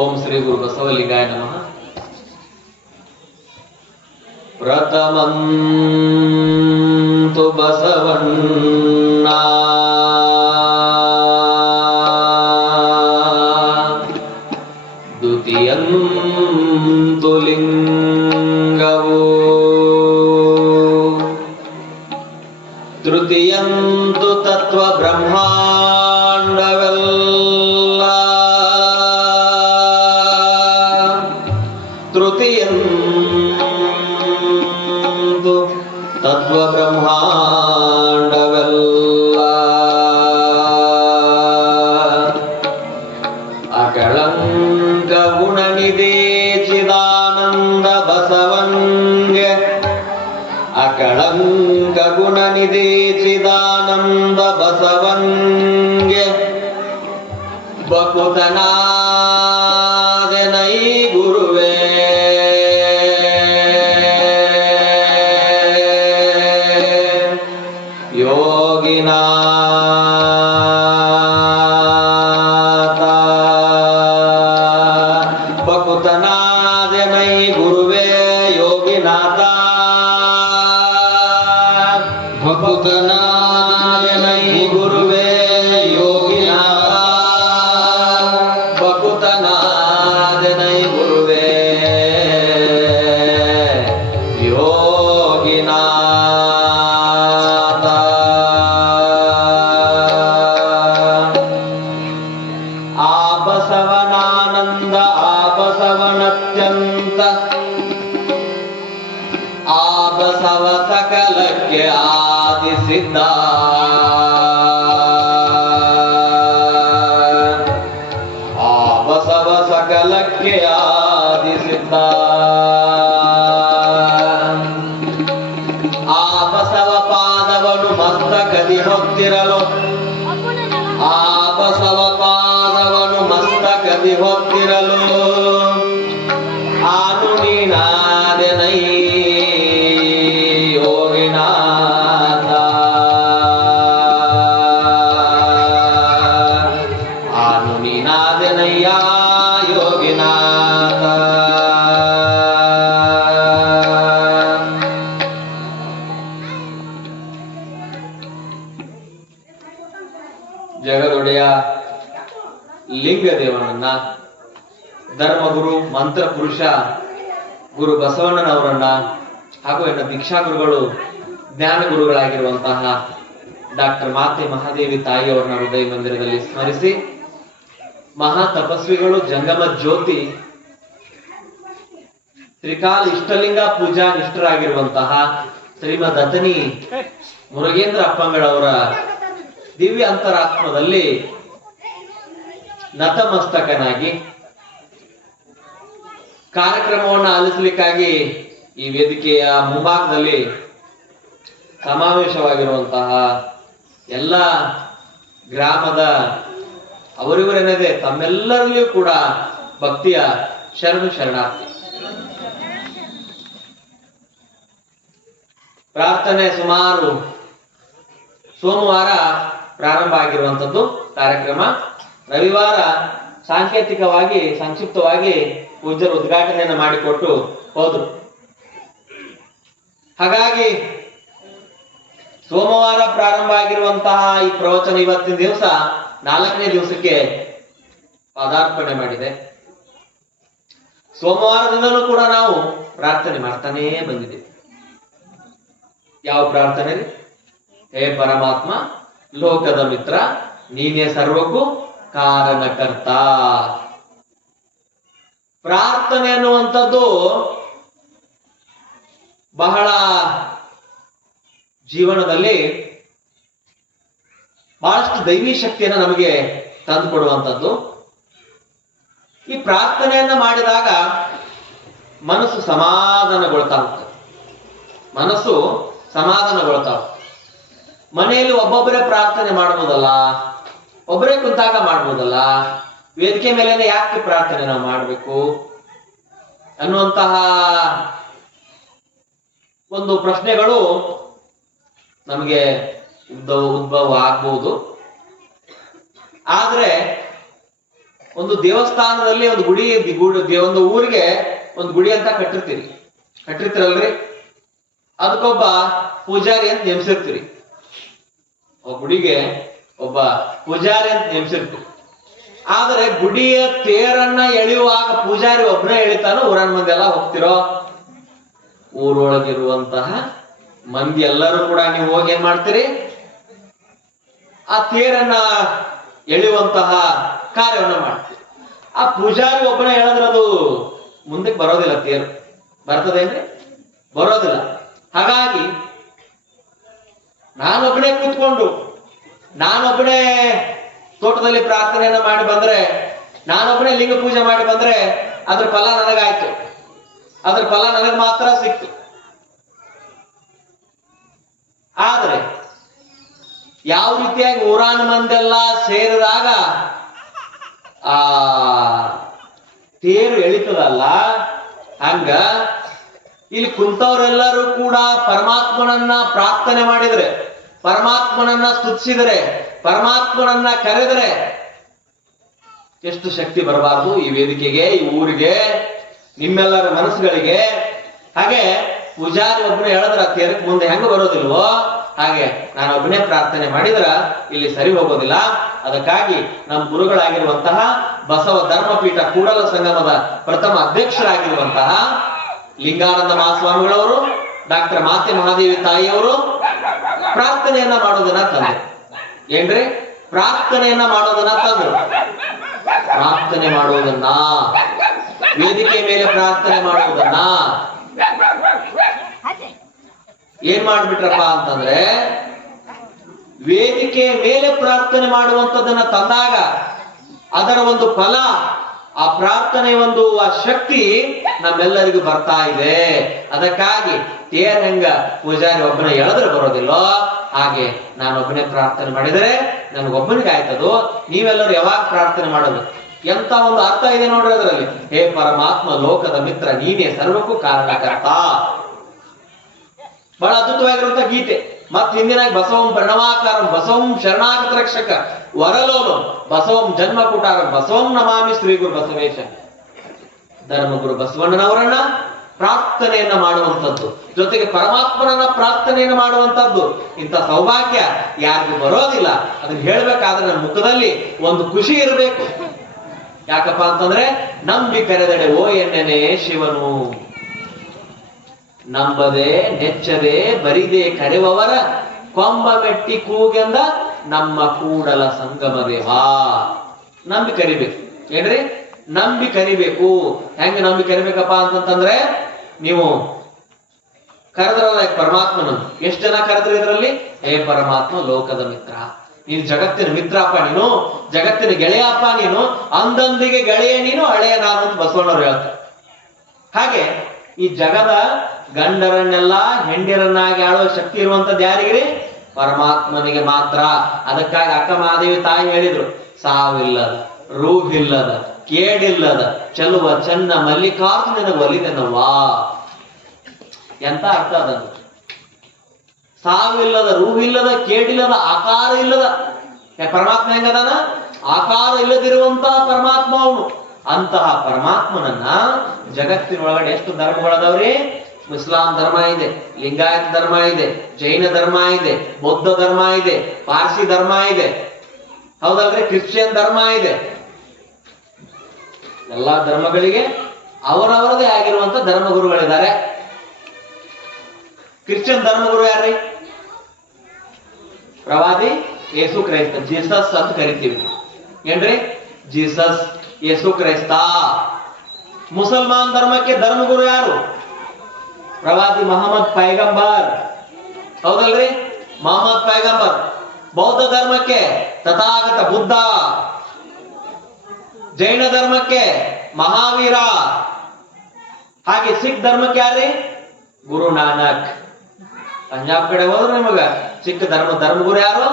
ಓಂ ಶ್ರೀ ಗುರು ಬಸವಲಿಂಗಾಯ ನಮಃ. ಪ್ರಥಮಂತು ಬಸವಣ್ಣ ದ್ವಿತೀಯಂತು ಲಿಂಗವು ತೃತೀಯಂತು ತತ್ವ ಬ್ರಹ್ಮಾಂಡವೆಲ್ಲ ತೃತೀಯಂತು ತತ್ವ ಬ್ರಹ್ಮಾಂಡವೆಲ್ಲ ಅಕಳಂಕ ಗುಣನಿಧಿ ಚಿದಾನಂದ ಬಸವನ್ಗೆ ಅಕಳಂಕ ಗುಣನಿಧಿ ಚಿದಾನಂದ ಬಸವನ್ಗೆ ಬಕುತನಾದೆನೈ ಗುರುವೇ ಯೋಗಿನಾಥ ಬಕುತನಾದೆನೈ ಗುರುವೇ ಯೋಗಿನಾಥ ಬಕುತನಾದೆನೈ ಗುರುವೇ ಯೋಗಿನಾಥ ಬಕುತನಾದೆನೈ ಗುರುವೇ ಯೋಗಿನಾಥ. ಆ ಬಸವನಾನಂದ ಆ ಬಸವನತ್ಯಂತ ಆ ಬಸವ ಸಕಲಕ್ಕೆ ಆದಿಸಿದ್ದ ಆ ಬಸವ ಸಕಲಕ್ಕೆ ಆದಿಸಿದ್ದ ಆ ಬಸವ ಪಾದವನು ಮಸ್ತಕದಿ ಹೊತ್ತಿರಲು ಆ ಬಸವ ಪಾದವನು ಮಸ್ತಕದಿ ಹೊತ್ತಿರಲು ಆನು ನೀನಾದೆನೈ ಯೋಗಿನಾಥ ಆನು ನೀನಾದೆನಯ್ಯ ಯೋಗಿನಾಥ. ಜಗದೊಡೆಯ ಲಿಂಗದೇವನನ್ನ ಧರ್ಮಗುರು ಮಂತ್ರ ಪುರುಷ ಗುರು ಬಸವಣ್ಣನವರನ್ನ ಹಾಗೂ ಎನ್ನ ದೀಕ್ಷಾ ಗುರುಗಳು ಜ್ಞಾನ ಗುರುಗಳಾಗಿರುವಂತಹ ಡಾಕ್ಟರ್ ಮಾತೆ ಮಹಾದೇವಿ ತಾಯಿಯವರನ್ನ ಹೃದಯ ಮಂದಿರದಲ್ಲಿ ಸ್ಮರಿಸಿ, ಮಹಾ ತಪಸ್ವಿಗಳು ಜಂಗಮ ಜ್ಯೋತಿ ತ್ರಿಕಾಲ ಇಷ್ಟಲಿಂಗ ಪೂಜಾ ನಿಷ್ಠರಾಗಿರುವಂತಹ ಶ್ರೀಮದ್ ಅತನಿ ಮುರುಗೇಂದ್ರ ಅಪ್ಪಂಗಳವರ ದಿವ್ಯ ಅಂತರಾತ್ಮದಲ್ಲಿ ನತಮಸ್ತಕನಾಗಿ ಕಾರ್ಯಕ್ರಮವನ್ನು ಆಲಿಸಲಿಕ್ಕಾಗಿ ಈ ವೇದಿಕೆಯ ಮುಂಭಾಗದಲ್ಲಿ ಸಮಾವೇಶವಾಗಿರುವಂತಹ ಎಲ್ಲ ಗ್ರಾಮದ ಅವರಿವರೆನ್ನದೇ ತಮ್ಮೆಲ್ಲರಲ್ಲಿಯೂ ಕೂಡ ಭಕ್ತಿಯ ಶರಣು ಶರಣಾರ್ಥಿ. ಪ್ರಾರ್ಥನೆ ಸುಮಾರು ಸೋಮವಾರ ಪ್ರಾರಂಭ ಆಗಿರುವಂತದ್ದು ಕಾರ್ಯಕ್ರಮ. ರವಿವಾರ ಸಾಂಕೇತಿಕವಾಗಿ ಸಂಕ್ಷಿಪ್ತವಾಗಿ ಪೂಜ್ಯರು ಉದ್ಘಾಟನೆಯನ್ನು ಮಾಡಿಕೊಟ್ಟು ಹೋದ್ರು. ಹಾಗಾಗಿ ಸೋಮವಾರ ಪ್ರಾರಂಭ ಆಗಿರುವಂತಹ ಈ ಪ್ರವಚನ ಇವತ್ತಿನ ದಿವಸ 4ನೇ ದಿವಸಕ್ಕೆ ಪದಾರ್ಪಣೆ ಮಾಡಿದೆ. ಸೋಮವಾರದಿಂದಲೂ ಕೂಡ ನಾವು ಪ್ರಾರ್ಥನೆ ಮಾಡ್ತಾನೇ ಬಂದಿದ್ದೇವೆ. ಯಾವ ಪ್ರಾರ್ಥನೆ? ಹೇ ಪರಮಾತ್ಮ, ಲೋಕದ ಮಿತ್ರ, ನೀನೇ ಸರ್ವಕ್ಕೂ ಕಾರಣಕರ್ತ. ಪ್ರಾರ್ಥನೆ ಅನ್ನುವಂಥದ್ದು ಬಹಳ ಜೀವನದಲ್ಲಿ ಬಹಳಷ್ಟು ದೈವಿ ಶಕ್ತಿಯನ್ನು ನಮಗೆ ತಂದು ಕೊಡುವಂಥದ್ದು. ಈ ಪ್ರಾರ್ಥನೆಯನ್ನ ಮಾಡಿದಾಗ ಮನಸ್ಸು ಸಮಾಧಾನಗೊಳ್ತಾ ಹೋಗ್ತದೆ. ಮನಸ್ಸು ಸಮಾಧಾನಗೊಳ್ತಾ ಹೋಗ್ತದೆ. ಮನೆಯಲ್ಲಿ ಒಬ್ಬೊಬ್ಬರೇ ಪ್ರಾರ್ಥನೆ ಮಾಡ್ಬೋದಲ್ಲ, ಒಬ್ಬರೇ ಕುಂತಾಗ ಮಾಡ್ಬೋದಲ್ಲ, ವೇದಿಕೆ ಮೇಲೆನೆ ಯಾಕೆ ಪ್ರಾರ್ಥನೆ ನಾವು ಮಾಡಬೇಕು ಅನ್ನುವಂತಹ ಒಂದು ಪ್ರಶ್ನೆಗಳು ನಮಗೆ ಉದ್ಭವ ಆಗ್ಬಹುದು. ಆದ್ರೆ ಒಂದು ದೇವಸ್ಥಾನದಲ್ಲಿ ಒಂದು ಒಂದು ಊರಿಗೆ ಒಂದು ಗುಡಿ ಅಂತ ಕಟ್ಟಿರ್ತೀರಲ್ರಿ, ಅದಕ್ಕೊಬ್ಬ ಪೂಜಾರಿ ಅಂತ ನೇಮಿಸಿರ್ತೀರಿ. ಗುಡಿಗೆ ಒಬ್ಬ ಪೂಜಾರಿ ಅಂತ ನೇಮಿಸಿರ್ತೀರಿ. ಆದರೆ ಗುಡಿಯ ತೇರನ್ನ ಎಳೆಯುವಾಗ ಪೂಜಾರಿ ಒಬ್ಬನೇ ಎಳಿತಾನೋ ಊರನ್ ಮಂದಿ ಎಲ್ಲ ಹೋಗ್ತಿರೋ? ಊರೊಳಗಿರುವಂತಹ ಮಂದಿ ಎಲ್ಲರೂ ಕೂಡ ನೀವು ಹೋಗಿ ಏನ್ ಮಾಡ್ತೀರಿ? ಆ ತೇರನ್ನ ಎಳೆಯುವಂತಹ ಕಾರ್ಯವನ್ನ ಮಾಡ್ತೀರಿ. ಆ ಪೂಜಾರಿ ಒಬ್ಬನೇ ಹೇಳಿದ್ರೆ ಅದು ಮುಂದಕ್ಕೆ ಬರೋದಿಲ್ಲ. ತೇರು ಬರ್ತದೇನ್ರಿ? ಬರೋದಿಲ್ಲ. ಹಾಗಾಗಿ ನಾನೊಬ್ಬನೇ ಕೂತ್ಕೊಂಡು ನಾನೊಬ್ಬನೇ ತೋಟದಲ್ಲಿ ಪ್ರಾರ್ಥನೆಯನ್ನ ಮಾಡಿ ಬಂದ್ರೆ, ನಾನೊಬ್ಬನೇ ಲಿಂಗ ಪೂಜೆ ಮಾಡಿ ಬಂದ್ರೆ ಅದ್ರ ಫಲ ನನಗಾಯ್ತು, ಅದ್ರ ಫಲ ನನಗ್ ಮಾತ್ರ ಸಿಕ್ತು. ಆದ್ರೆ ಯಾವ ರೀತಿಯಾಗಿ ಊರಾನ ಮಂದೆಲ್ಲ ಸೇರಿದಾಗ ಆ ತೇರು ಎಳಿತದಲ್ಲ, ಹಂಗ ಇಲ್ಲಿ ಕುಂತವರೆಲ್ಲರೂ ಕೂಡ ಪರಮಾತ್ಮನನ್ನ ಪ್ರಾರ್ಥನೆ ಮಾಡಿದ್ರೆ, ಪರಮಾತ್ಮನನ್ನ ಸ್ತುತಿಸಿದರೆ, ಪರಮಾತ್ಮನನ್ನ ಕರೆದರೆ ಎಷ್ಟು ಶಕ್ತಿ ಬರಬಾರದು ಈ ವೇದಿಕೆಗೆ, ಈ ಊರಿಗೆ, ನಿಮ್ಮೆಲ್ಲರ ಮನಸ್ಸುಗಳಿಗೆ. ಹಾಗೆ ಪೂಜಾರಿ ಒಬ್ಬನೇ ಹೇಳಿದ್ರ ತೇರಕ್ ಮುಂದೆ ಹೆಂಗ ಬರೋದಿಲ್ವೋ ಹಾಗೆ ನಾನೊಬ್ಬನೇ ಪ್ರಾರ್ಥನೆ ಮಾಡಿದ್ರ ಇಲ್ಲಿ ಸರಿ ಹೋಗೋದಿಲ್ಲ. ಅದಕ್ಕಾಗಿ ನಮ್ಮ ಗುರುಗಳಾಗಿರುವಂತಹ ಬಸವ ಧರ್ಮಪೀಠ ಕೂಡಲ ಸಂಗಮದ ಪ್ರಥಮ ಅಧ್ಯಕ್ಷರಾಗಿರುವಂತಹ ಲಿಂಗಾನಂದ ಮಹಾಸ್ವಾಮಿಗಳವರು, ಡಾಕ್ಟರ್ ಮಾತೆ ಮಹಾದೇವಿ ತಾಯಿಯವರು ಪ್ರಾರ್ಥನೆಯನ್ನ ಮಾಡೋದನ್ನ ತಂದ್ರು. ಏನ್ರಿ? ಪ್ರಾರ್ಥನೆಯನ್ನ ಮಾಡೋದನ್ನ ತಂದ್ರು. ಪ್ರಾರ್ಥನೆ ಮಾಡುವುದನ್ನ, ವೇದಿಕೆ ಮೇಲೆ ಪ್ರಾರ್ಥನೆ ಮಾಡುವುದನ್ನ ಏನ್ ಮಾಡ್ಬಿಟ್ರಪ್ಪ ಅಂತಂದ್ರೆ, ವೇದಿಕೆ ಮೇಲೆ ಪ್ರಾರ್ಥನೆ ಮಾಡುವಂತದನ್ನ ತಂದಾಗ ಅದರ ಒಂದು ಫಲ, ಆ ಪ್ರಾರ್ಥನೆ ಒಂದು ಆ ಶಕ್ತಿ ನಮ್ಮೆಲ್ಲರಿಗೂ ಬರ್ತಾ ಇದೆ. ಅದಕ್ಕಾಗಿ ತೇರ್ ಹೆಂಗ ಪೂಜಾರಿ ಒಬ್ಬನ ಎಳೆದ್ರೆ ಬರೋದಿಲ್ಲೋ ಹಾಗೆ ನಾನೊಬ್ಬನೇ ಪ್ರಾರ್ಥನೆ ಮಾಡಿದರೆ ನನಗೊಬ್ಬನಿಗೆ ಆಯ್ತದು. ನೀವೆಲ್ಲರೂ ಯಾವಾಗ ಪ್ರಾರ್ಥನೆ ಮಾಡೋದು? ಎಂತ ಒಂದು ಅರ್ಥ ಇದೆ ನೋಡ್ರಿ ಅದರಲ್ಲಿ. ಹೇ ಪರಮಾತ್ಮ ಲೋಕದ ಮಿತ್ರ, ನೀನೇ ಸರ್ವಕ್ಕೂ ಕಾರಣಕರ್ತ. ಬಹಳ ಅದ್ಭುತವಾಗಿರುವಂತ ಗೀತೆ. ಮತ್ ಹಿಂದಿನ ಬಸವಂ ಪ್ರಣವಾಕಾರಂ ಬಸವಂ ಶರಣಾಗತ ರಕ್ಷಕ ವರಲೋಲಂ ಬಸವಂ ಜನ್ಮ ಕುಟಾರಂ ಬಸವಂ ನಮಾಮಿ ಶ್ರೀ ಗುರು ಬಸವೇಶ. ಧರ್ಮಗುರು ಬಸವಣ್ಣನವರನ್ನ ಪ್ರಾರ್ಥನೆಯನ್ನ ಮಾಡುವಂತದ್ದು, ಜೊತೆಗೆ ಪರಮಾತ್ಮನನ್ನ ಪ್ರಾರ್ಥನೆಯನ್ನ ಮಾಡುವಂತದ್ದು, ಇಂಥ ಸೌಭಾಗ್ಯ ಯಾರಿಗೂ ಬರೋದಿಲ್ಲ. ಅದನ್ನ ಹೇಳ್ಬೇಕಾದ್ರೆ ನನ್ನ ಮುಖದಲ್ಲಿ ಒಂದು ಖುಷಿ ಇರಬೇಕು. ಯಾಕಪ್ಪ ಅಂತಂದ್ರೆ, ನಂಬಿ ಕರೆದಡೆ ಓ ಎಣ್ಣೆನೆ ಶಿವನು, ನಂಬದೆ ನೆಚ್ಚದೆ ಬರಿದೆ ಕರೆವವರ ಕೊಂಬ ಮೆಟ್ಟಿ ಕೂಗೆಂದ ನಮ್ಮ ಕೂಡಲ ಸಂಗಮ ದೇವ. ನಂಬಿ ಕರಿಬೇಕು. ಏನ್ರಿ? ನಂಬಿ ಕರಿಬೇಕು. ಹೆಂಗ ನಂಬಿ ಕರಿಬೇಕಪ್ಪ ಅಂತಂತಂದ್ರೆ, ನೀವು ಕರೆದ್ರಲ್ಲ ಪರಮಾತ್ಮನನ್ನು, ಎಷ್ಟು ಜನ ಕರೆದ್ರಿ ಇದರಲ್ಲಿ? ಹೇ ಪರಮಾತ್ಮ ಲೋಕದ ಮಿತ್ರ, ನೀನು ಜಗತ್ತಿನ ಮಿತ್ರಪ್ಪ, ನೀನು ಜಗತ್ತಿನ ಗೆಳೆಯಪ್ಪ, ನೀನು ಅಂದಂದಿಗೆ ಗೆಳೆಯ ನೀನು, ಹಳೆಯ ನಾನು ಅಂತ ಬಸವಣ್ಣವ್ರು ಹೇಳ್ತಾರೆ. ಹಾಗೆ ಈ ಜಗದ ಗಂಡರನ್ನೆಲ್ಲ ಹೆಂಡಿರನ್ನಾಗಿ ಆಳುವ ಶಕ್ತಿ ಇರುವಂತದ್ದು ಯಾರಿಗ್ರಿ? ಪರಮಾತ್ಮನಿಗೆ ಮಾತ್ರ. ಅದಕ್ಕಾಗಿ ಅಕ್ಕ ಮಹಾದೇವಿ ತಾಯಿ ಹೇಳಿದ್ರು, ಸಾವಿಲ್ಲದ ರೂಹಿಲ್ಲದ ಕೇಡಿಲ್ಲದ ಚಲುವ ಚನ್ನ ಮಲ್ಲಿಕಾರ್ಜುನನ ಒಲಿದೆನವ್ವಾ. ಎಂತ ಅರ್ಥ ಅದನ್ನು? ಸಾವಿಲ್ಲದ, ರೂಹಿಲ್ಲದ, ಕೇಡಿಲ್ಲದ, ಆಕಾರ ಇಲ್ಲದ ಪರಮಾತ್ಮ ಹೆಂಗದಾನ? ಆಕಾರ ಇಲ್ಲದಿರುವಂತಹ ಪರಮಾತ್ಮ ಅವನು. ಅಂತಹ ಪರಮಾತ್ಮನನ್ನ ಜಗತ್ತಿನೊಳಗಡೆ ಎಷ್ಟು ಧರ್ಮಗಳದಾವ್ರಿ? ಇಸ್ಲಾಂ ಧರ್ಮ ಇದೆ, ಲಿಂಗಾಯತ ಧರ್ಮ ಇದೆ, ಜೈನ ಧರ್ಮ ಇದೆ, ಬೌದ್ಧ ಧರ್ಮ ಇದೆ, ಪಾರ್ಸಿ ಧರ್ಮ ಇದೆ, ಹೌದಲ್ರಿ? ಕ್ರಿಶ್ಚಿಯನ್ ಧರ್ಮ ಇದೆ. ಎಲ್ಲಾ ಧರ್ಮಗಳಿಗೆ ಅವರವರದೇ ಆಗಿರುವಂತ ಧರ್ಮಗುರುಗಳಿದ್ದಾರೆ. ಕ್ರಿಶ್ಚಿಯನ್ ಧರ್ಮಗುರು ಯಾರ್ರಿ? ಪ್ರವಾದಿ ಯೇಸು ಕ್ರೈಸ್ತ, ಜೀಸಸ್ ಅಂತ ಕರಿತೀವಿ. ಏನ್ರಿ? ಜೀಸಸ್, ಯೇಸು ಕ್ರೈಸ್ತ. ಮುಸಲ್ಮಾನ್ ಧರ್ಮಕ್ಕೆ ಧರ್ಮಗುರು ಯಾರು? ಪ್ರವಾದಿ ಮೊಹಮ್ಮದ್ ಪೈಗಂಬರ್, ಹೌದಲ್ರಿ? ಮೊಹಮ್ಮದ್ ಪೈಗಂಬರ್. ಬೌದ್ಧ ಧರ್ಮಕ್ಕೆ ತಥಾಗತ ಬುದ್ಧ. ಜೈನ ಧರ್ಮಕ್ಕೆ ಮಹಾವೀರ. ಹಾಗೆ ಸಿಖ್ ಧರ್ಮಕ್ಕೆ ಯಾರ್ರಿ? ಗುರು ನಾನಕ್. ಪಂಜಾಬ್ ಕಡೆ ಹೋದ್ರೆ ನಿಮಗ ಸಿಖ್ ಧರ್ಮಗುರು ಯಾರು?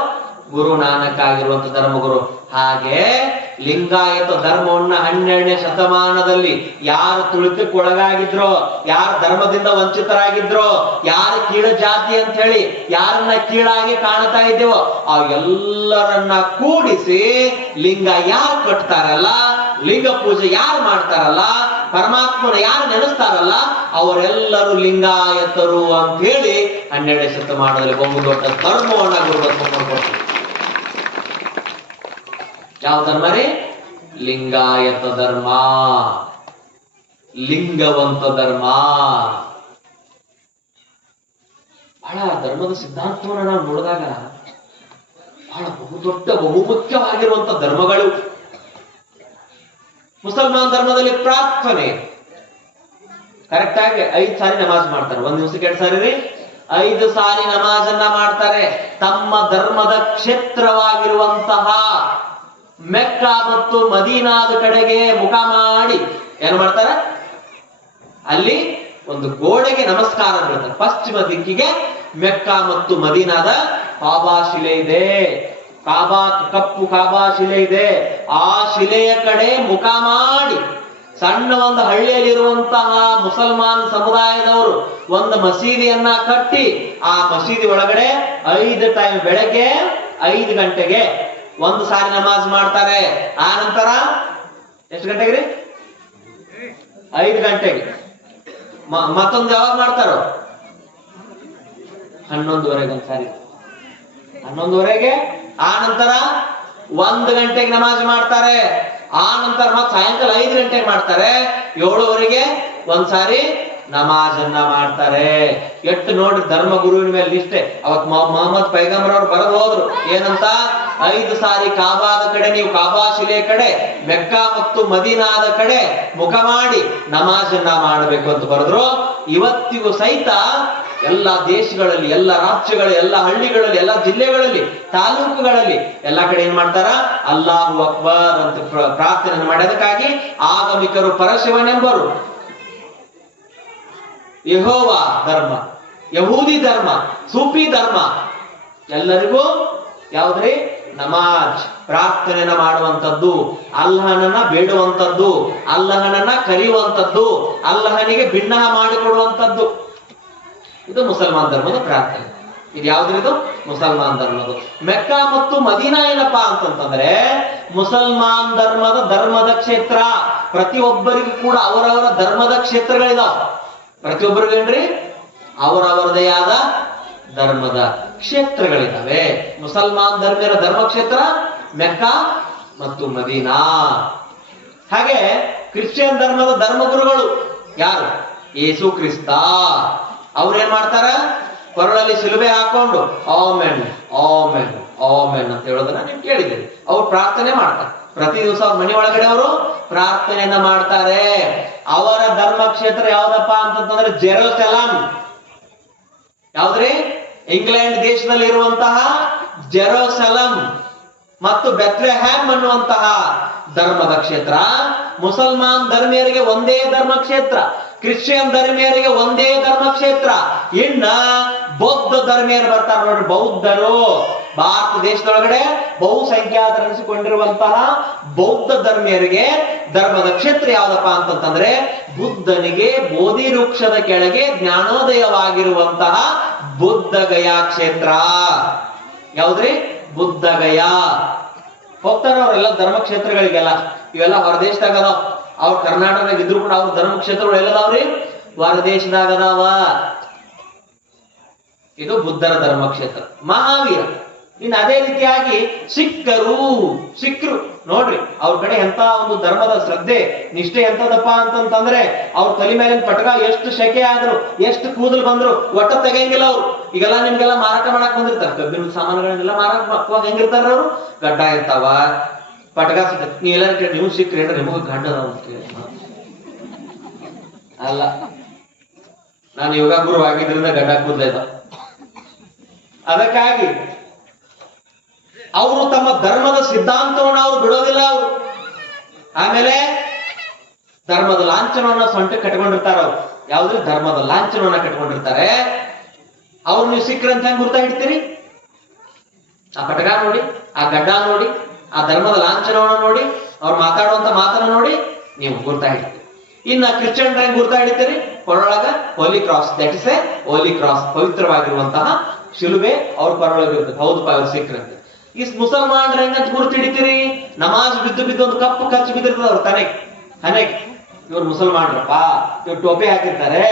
ಗುರು ನಾನಕ್ ಆಗಿರುವಂತ ಧರ್ಮಗುರು. ಹಾಗೆ ಲಿಂಗಾಯತ ಧರ್ಮವನ್ನ 12ನೇ ಶತಮಾನದಲ್ಲಿ ಯಾರು ತುಳಿತಕ್ಕೊಳಗಾಗಿದ್ರೋ, ಯಾರು ಧರ್ಮದಿಂದ ವಂಚಿತರಾಗಿದ್ರೋ, ಯಾರು ಕೀಳ ಜಾತಿ ಅಂತ ಹೇಳಿ ಯಾರನ್ನ ಕೀಳಾಗಿ ಕಾಣ್ತಾ ಇದ್ದೇವೋ ಆ ಎಲ್ಲರನ್ನ ಕೂಡಿಸಿ ಲಿಂಗ ಯಾರು ಕಟ್ತಾರಲ್ಲ, ಲಿಂಗ ಪೂಜೆ ಯಾರು ಮಾಡ್ತಾರಲ್ಲ, ಪರಮಾತ್ಮನ ಯಾರು ನೆನೆಸ್ತಾರಲ್ಲ, ಅವರೆಲ್ಲರೂ ಲಿಂಗಾಯತರು ಅಂತ ಹೇಳಿ 12ನೇ ಶತಮಾನದಲ್ಲಿ ಬಹು ದೊಡ್ಡ ಧರ್ಮವನ್ನ ಗುರುಬಸವ ಕೊಡ್ತಾರೆ. ಯಾವ ಧರ್ಮ ರೀ? ಲಿಂಗಾಯತ ಧರ್ಮ, ಲಿಂಗವಂತ ಧರ್ಮ. ಬಹಳ ಧರ್ಮದ ಸಿದ್ಧಾಂತವನ್ನು ನಾವು ನೋಡಿದಾಗ ಬಹಳ ಬಹುದೊಡ್ಡ ಬಹುಮುಖ್ಯವಾಗಿರುವಂತ ಧರ್ಮಗಳು. ಮುಸಲ್ಮಾನ್ ಧರ್ಮದಲ್ಲಿ ಪ್ರಾರ್ಥನೆ ಕರೆಕ್ಟ್ ಆಗಿ 5 ಸಾರಿ ನಮಾಜ್ ಮಾಡ್ತಾರೆ. ಒಂದ್ ದಿವಸಕ್ಕೆ 2 ಸಾರಿ ರೀ, 5 ಸಾರಿ ನಮಾಜನ್ನ ಮಾಡ್ತಾರೆ. ತಮ್ಮ ಧರ್ಮದ ಕ್ಷೇತ್ರವಾಗಿರುವಂತಹ ಮೆಕ್ಕಾ ಮತ್ತು ಮದೀನಾದ ಕಡೆಗೆ ಮುಖ ಮಾಡಿ ಏನು ಮಾಡ್ತಾರೆ? ಅಲ್ಲಿ ಒಂದು ಗೋಡೆಗೆ ನಮಸ್ಕಾರ ಮಾಡ್ತಾರೆ. ಪಶ್ಚಿಮ ದಿಕ್ಕಿಗೆ ಮೆಕ್ಕಾ ಮತ್ತು ಮದೀನಾದ ಕಾಬಾ ಶಿಲೆ ಇದೆ. ಕಪ್ಪು ಕಾಬಾ ಶಿಲೆ ಇದೆ. ಆ ಶಿಲೆಯ ಕಡೆ ಮುಖ ಮಾಡಿ ಸಣ್ಣ ಒಂದು ಹಳ್ಳಿಯಲ್ಲಿರುವಂತಹ ಮುಸಲ್ಮಾನ್ ಸಮುದಾಯದವರು ಒಂದು ಮಸೀದಿಯನ್ನ ಕಟ್ಟಿ ಆ ಮಸೀದಿ ಒಳಗಡೆ 5 ಟೈಮ್ ಬೆಳಗ್ಗೆ 5 ಗಂಟೆಗೆ ಒಂದು ಸಾರಿ ನಮಾಜ್ ಮಾಡ್ತಾರೆ. ಆ ನಂತರ ಎಷ್ಟು ಗಂಟೆಗೆ ರೀ? 5 ಗಂಟೆಗೆ ಮತ್ತೊಂದು ಯಾವಾಗ ಮಾಡ್ತಾರೋ 11:30 ಒಂದ್ಸಾರಿ, 11:30. ಆ ನಂತರ 1 ಗಂಟೆಗೆ ನಮಾಜ್ ಮಾಡ್ತಾರೆ. ಆ ನಂತರ ಮತ್ತೆ ಸಾಯಂಕಾಲ 5 ಗಂಟೆಗೆ ಮಾಡ್ತಾರೆ. 7:30 ಒಂದ್ಸಾರಿ ನಮಾಜನ್ನ ಮಾಡ್ತಾರೆ. ಎಷ್ಟು ನೋಡ್ರಿ ಧರ್ಮ ಗುರುವಿನ ಮೇಲೆ ನಿಷ್ಠೆ. ಅವತ್ ಮೊಹಮ್ಮದ್ ಪೈಗಂಬರ್ ಅವ್ರು ಬರೆದು ಹೋದ್ರು ಏನಂತ? 5 ಸಾರಿ ಕಾಬಾದ ಕಡೆ, ನೀವು ಕಾಬಾ ಶಿಲೆ ಕಡೆ, ಮೆಕ್ಕಾ ಮತ್ತು ಮದೀನಾದ ಕಡೆ ಮುಖ ಮಾಡಿ ನಮಾಜನ್ನ ಮಾಡಬೇಕು ಅಂತ ಬರೆದ್ರು. ಇವತ್ತಿಗೂ ಸಹಿತ ಎಲ್ಲ ದೇಶಗಳಲ್ಲಿ, ಎಲ್ಲ ರಾಜ್ಯಗಳಲ್ಲಿ, ಎಲ್ಲ ಹಳ್ಳಿಗಳಲ್ಲಿ, ಎಲ್ಲ ಜಿಲ್ಲೆಗಳಲ್ಲಿ, ತಾಲೂಕುಗಳಲ್ಲಿ ಎಲ್ಲ ಕಡೆ ಏನ್ ಮಾಡ್ತಾರ? ಅಲ್ಲಾಹು ಅಕ್ಬರ್ ಅಂತ ಪ್ರಾರ್ಥನೆ ಮಾಡೋದಕ್ಕಾಗಿ ಆಗಮಿಕರು ಪರಶಿವನೆಂಬರು. ಯೆಹೋವ ಧರ್ಮ, ಯಹೂದಿ ಧರ್ಮ, ಸೂಫಿ ಧರ್ಮ ಎಲ್ಲರಿಗೂ ಯಾವ್ದ್ರಿ? ನಮಾಜ್, ಪ್ರಾರ್ಥನೆನ ಮಾಡುವಂಥದ್ದು, ಅಲ್ಲಹನನ್ನ ಬೇಡುವಂಥದ್ದು, ಅಲ್ಲಹನನ್ನ ಕರೆಯುವಂಥದ್ದು, ಅಲ್ಲಹನಿಗೆ ಭಿನ್ನಹ ಮಾಡಿಕೊಡುವಂಥದ್ದು. ಇದು ಮುಸಲ್ಮಾನ್ ಧರ್ಮದ ಪ್ರಾರ್ಥನೆ. ಇದು ಯಾವ್ದ್ರಿದು? ಮುಸಲ್ಮಾನ್ ಧರ್ಮದು. ಮೆಕ್ಕಾ ಮತ್ತು ಮದೀನಾ ಏನಪ್ಪಾ ಅಂತಂತಂದ್ರೆ ಮುಸಲ್ಮಾನ್ ಧರ್ಮದ ಕ್ಷೇತ್ರ. ಪ್ರತಿಯೊಬ್ಬರಿಗೂ ಕೂಡ ಅವರವರ ಧರ್ಮದ ಕ್ಷೇತ್ರಗಳಿದಾವ. ಪ್ರತಿಯೊಬ್ಬರಿಗೇನ್ರಿ? ಅವರವರದೇ ಆದ ಧರ್ಮದ ಕ್ಷೇತ್ರಗಳಿದಾವೆ. ಮುಸಲ್ಮಾನ್ ಧರ್ಮೀಯರ ಧರ್ಮಕ್ಷೇತ್ರ ಮೆಕ್ಕಾ ಮತ್ತು ಮದೀನಾ. ಹಾಗೆ ಕ್ರಿಶ್ಚಿಯನ್ ಧರ್ಮದ ಧರ್ಮಗುರುಗಳು ಯಾರು? ಯೇಸು ಕ್ರಿಸ್ತ. ಅವ್ರೇನ್ ಮಾಡ್ತಾರ? ಕೊರಳಲ್ಲಿ ಶಿಲುಬೆ ಹಾಕೊಂಡು ಆಮೆನ್ ಆಮೆನ್ ಆಮೆನ್ ಅಂತ ಹೇಳೋದನ್ನ ನೀವು ಕೇಳಿದ್ದೀರಿ. ಅವ್ರು ಪ್ರಾರ್ಥನೆ ಮಾಡ್ತಾರೆ. ಪ್ರತಿ ದಿವಸ ಅವ್ರ ಮನೆ ಒಳಗಡೆ ಅವರು ಪ್ರಾರ್ಥನೆಯನ್ನ ಮಾಡ್ತಾರೆ. ಅವರ ಧರ್ಮ ಕ್ಷೇತ್ರ ಯಾವ್ದಪ್ಪ ಅಂತಂದ್ರೆ ಜೆರೂಸಲಂ. ಯಾವ್ದ್ರಿ? ಇಂಗ್ಲೆಂಡ್ ದೇಶದಲ್ಲಿ ಇರುವಂತಹ ಜೆರೂಸಲಂ ಮತ್ತು ಬೆತ್ಲೆಹ್ಯಾಮ್ ಅನ್ನುವಂತಹ ಧರ್ಮದ ಕ್ಷೇತ್ರ. ಮುಸಲ್ಮಾನ್ ಧರ್ಮೀಯರಿಗೆ ಒಂದೇ ಧರ್ಮ ಕ್ಷೇತ್ರ, ಕ್ರಿಶ್ಚಿಯನ್ ಧರ್ಮೀಯರಿಗೆ ಒಂದೇ ಧರ್ಮ ಕ್ಷೇತ್ರ. ಇನ್ನ ಬೌದ್ಧ ಧರ್ಮೀಯರು ಬರ್ತಾರೆ ನೋಡ್ರಿ, ಬೌದ್ಧರು. ಭಾರತ ದೇಶದೊಳಗಡೆ ಬಹುಸಂಖ್ಯಾತರೆನಿಸಿಕೊಂಡಿರುವಂತಹ ಬೌದ್ಧ ಧರ್ಮೀಯರಿಗೆ ಧರ್ಮದ ಕ್ಷೇತ್ರ ಯಾವ್ದಪ್ಪ ಅಂತಂತಂದ್ರೆ ಬುದ್ಧನಿಗೆ ಬೋಧಿ ವೃಕ್ಷದ ಕೆಳಗೆ ಜ್ಞಾನೋದಯವಾಗಿರುವಂತಹ ಬುದ್ಧಗಯಾ ಕ್ಷೇತ್ರ. ಯಾವ್ದ್ರಿ? ಬುದ್ಧಗಯಾ. ಹೋಗ್ತಾರ ಅವರೆಲ್ಲ ಧರ್ಮಕ್ಷೇತ್ರಗಳಿಗೆಲ್ಲ. ಇವೆಲ್ಲ ಹೊರದೇಶದಾಗ ಅದಾವ. ಅವ್ರ ಕರ್ನಾಟಕದಾಗ ಇದ್ರು ಕೂಡ ಅವ್ರ ಧರ್ಮಕ್ಷೇತ್ರಗಳು ಎಲ್ಲದಾವ್ರಿ? ಹೊರದೇಶದಾಗ ಅದಾವ. ಇದು ಬುದ್ಧರ ಧರ್ಮಕ್ಷೇತ್ರ. ಮಹಾವೀರ. ಇನ್ನು ಅದೇ ರೀತಿಯಾಗಿ ಸಿಖ್ರು ನೋಡ್ರಿ, ಅವ್ರ ಕಡೆ ಎಂತ ಒಂದು ಧರ್ಮದ ಶ್ರದ್ಧೆ ನಿಷ್ಠೆ ಎಂತದಪ್ಪ ಅಂತಂತಂದ್ರೆ ಅವ್ರ ತಲೆ ಮೇಲಿನ ಪಟಕ ಎಷ್ಟು ಶೆಕೆ ಆದ್ರು, ಎಷ್ಟು ಕೂದಲು ಬಂದ್ರು ಒಟ್ಟ ತೆಗೆಯಂಗಿಲ್ಲ ಅವ್ರು. ಈಗೆಲ್ಲ ನಿಮ್ಗೆಲ್ಲ ಮಾರಾಟ ಮಾಡಕ್ ಬಂದಿರ್ತಾರೆ ಕಬ್ಬಿನ ಸಾಮಾನುಗಳನ್ನೆಲ್ಲ ಮಾರಾಟ ಹೆಂಗಿರ್ತಾರ ಅವ್ರು? ಗಡ್ಡ ಇರ್ತಾವ, ಪಟಕ ಸಿಗ್ತದೆ. ನೀವೆಲ್ಲ ಕೇಳಿ, ನೀವು ಸಿಕ್ಕ್ರಿ ನಿಮಗೂ ಗಡ್ಡ ಅಲ್ಲ. ನಾನು ಯೋಗ ಗುರು ಆಗಿದ್ರಿಂದ ಗಡ್ಡ ಕೂದಲ ಇದ್ದ. ಅದಕ್ಕಾಗಿ ಅವರು ತಮ್ಮ ಧರ್ಮದ ಸಿದ್ಧಾಂತವನ್ನು ಅವರು ಬಿಡೋದಿಲ್ಲ. ಅವರು ಆಮೇಲೆ ಧರ್ಮದ ಲಾಂಛನವನ್ನ ಸೊಂಟ ಕಟ್ಕೊಂಡಿರ್ತಾರ. ಅವ್ರು ಯಾವ್ದು? ಧರ್ಮದ ಲಾಂಛನವನ್ನ ಕಟ್ಕೊಂಡಿರ್ತಾರೆ. ಅವ್ರು ನೀವು ಸಿಕ್ಕ್ರಂತ ಹೆಂಗ್ ಗುರ್ತಾ ಹಿಡ್ತೀರಿ? ಆ ಪಟಕ ನೋಡಿ, ಆ ಗಡ್ಡ ನೋಡಿ, ಆ ಧರ್ಮದ ಲಾಂಛನವನ್ನ ನೋಡಿ, ಅವ್ರು ಮಾತಾಡುವಂತ ಮಾತನ್ನ ನೋಡಿ ನೀವು ಗುರ್ತಾ ಹಿಡ್ತೀರಿ. ಇನ್ನ ಕ್ರಿಶ್ಚಿಯನ್ ಹೆಂಗ್ ಗುರ್ತಾ ಹಿಡಿತೀರಿ? ಕೊರಳೊಳಗ holy cross, that is a holy cross, ಪವಿತ್ರವಾಗಿರುವಂತಹ ಶಿಲುಬೆ ಅವ್ರ ಕೊರಳೊಳಗಿರ್ತದೆ. ಹೌದಪ್ಪ, ಅವ್ರು ಸಿಕ್ಕ್ರಂತೆ. ಈ ಮುಸಲ್ಮಾನ್ರ ಹೆಂಗಂತ ಗುರುತು ಹಿಡಿತೀರಿ? ನಮಾಜ್ ಬಿದ್ದು ಬಿದ್ದು ಒಂದು ಕಪ್ಪು ಖರ್ಚು ಬಿದ್ದಿರ್ತದ ಅವ್ರ ಹನೆಗೆ. ಇವ್ರು ಮುಸಲ್ಮಾನ್ರಪ್ಪ, ಇವ್ರು ಟೋಪಿ ಹಾಕಿರ್ತಾರೆ,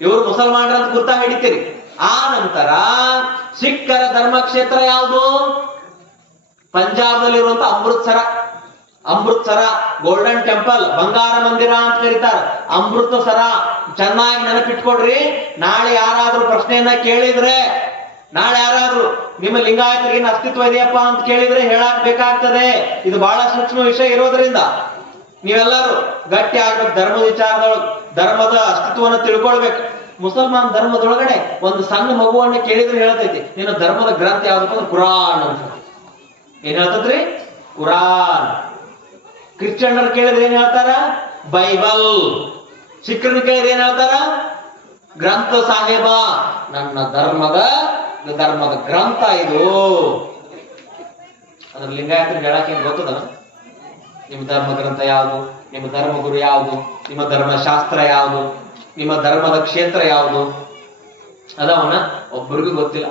ಇವ್ರು ಮುಸಲ್ಮಾನ್ರ ಅಂತ ಗುರ್ತಾ ಹಿಡಿತೀರಿ. ಆ ನಂತರ ಸಿಖ್ಖರ ಧರ್ಮಕ್ಷೇತ್ರ ಯಾವುದು? ಪಂಜಾಬ್ನಲ್ಲಿರುವಂತ ಅಮೃತ್ಸರ ಗೋಲ್ಡನ್ ಟೆಂಪಲ್, ಬಂಗಾರ ಮಂದಿರ ಅಂತ ಕರೀತಾರ. ಅಮೃತಸರ ಚೆನ್ನಾಗಿ ನೆನಪಿಟ್ಕೊಡ್ರಿ. ನಾಳೆ ಯಾರಾದ್ರೂ ಪ್ರಶ್ನೆಯನ್ನ ಕೇಳಿದ್ರೆ, ನಾಳೆ ಯಾರಾದ್ರೂ ನಿಮ್ಮ ಲಿಂಗಾಯತರಿಗೆ ಅಸ್ತಿತ್ವ ಇದೆಯಪ್ಪ ಅಂತ ಕೇಳಿದ್ರೆ ಹೇಳಕ್ ಬೇಕಾಗ್ತದೆ. ಇದು ಬಹಳ ಸೂಕ್ಷ್ಮ ವಿಷಯ ಇರೋದ್ರಿಂದ ನೀವೆಲ್ಲರೂ ಗಟ್ಟಿ ಆಗ್ಬೇಕು. ಧರ್ಮದ ವಿಚಾರದೊಳಗೆ ಧರ್ಮದ ಅಸ್ತಿತ್ವವನ್ನು ತಿಳ್ಕೊಳ್ಬೇಕು. ಮುಸಲ್ಮಾನ್ ಧರ್ಮದೊಳಗಡೆ ಒಂದು ಸಣ್ಣ ಮಗುವನ್ನ ಕೇಳಿದ್ರೆ ಹೇಳ್ತೈತಿ, ನಿನ್ನ ಧರ್ಮದ ಗ್ರಂಥ ಯಾವ್ದಪ್ಪ ಅಂದ್ರೆ ಕುರಾನ್ ಅಂತ. ಏನ್ ಹೇಳ್ತದ್ರಿ? ಕುರಾನ್. ಕ್ರಿಶ್ಚಿಯನ್ರು ಕೇಳಿದ್ರೆ ಏನ್ ಹೇಳ್ತಾರ? ಬೈಬಲ್. ಸಿಖ್ರನ್ನ ಕೇಳಿದ್ರೆ ಏನ್ ಹೇಳ್ತಾರ? ಗ್ರಂಥ ಸಾಹೇಬ. ನನ್ನ ಧರ್ಮದ ಗ್ರಂಥ ಇದು. ಅದ್ರ ಲಿಂಗಾಯತರಿಗೆ ಹೇಳಕ್ಕೆ ಏನ್ ಗೊತ್ತದ? ನಿಮ್ಮ ಧರ್ಮ ಗ್ರಂಥ ಯಾವುದು, ನಿಮ್ಮ ಧರ್ಮ ಗುರು ಯಾವುದು, ನಿಮ್ಮ ಧರ್ಮಶಾಸ್ತ್ರ ಯಾವುದು, ನಿಮ್ಮ ಧರ್ಮದ ಕ್ಷೇತ್ರ ಯಾವುದು ಅದವನ ಒಬ್ಬರಿಗೂ ಗೊತ್ತಿಲ್ಲ.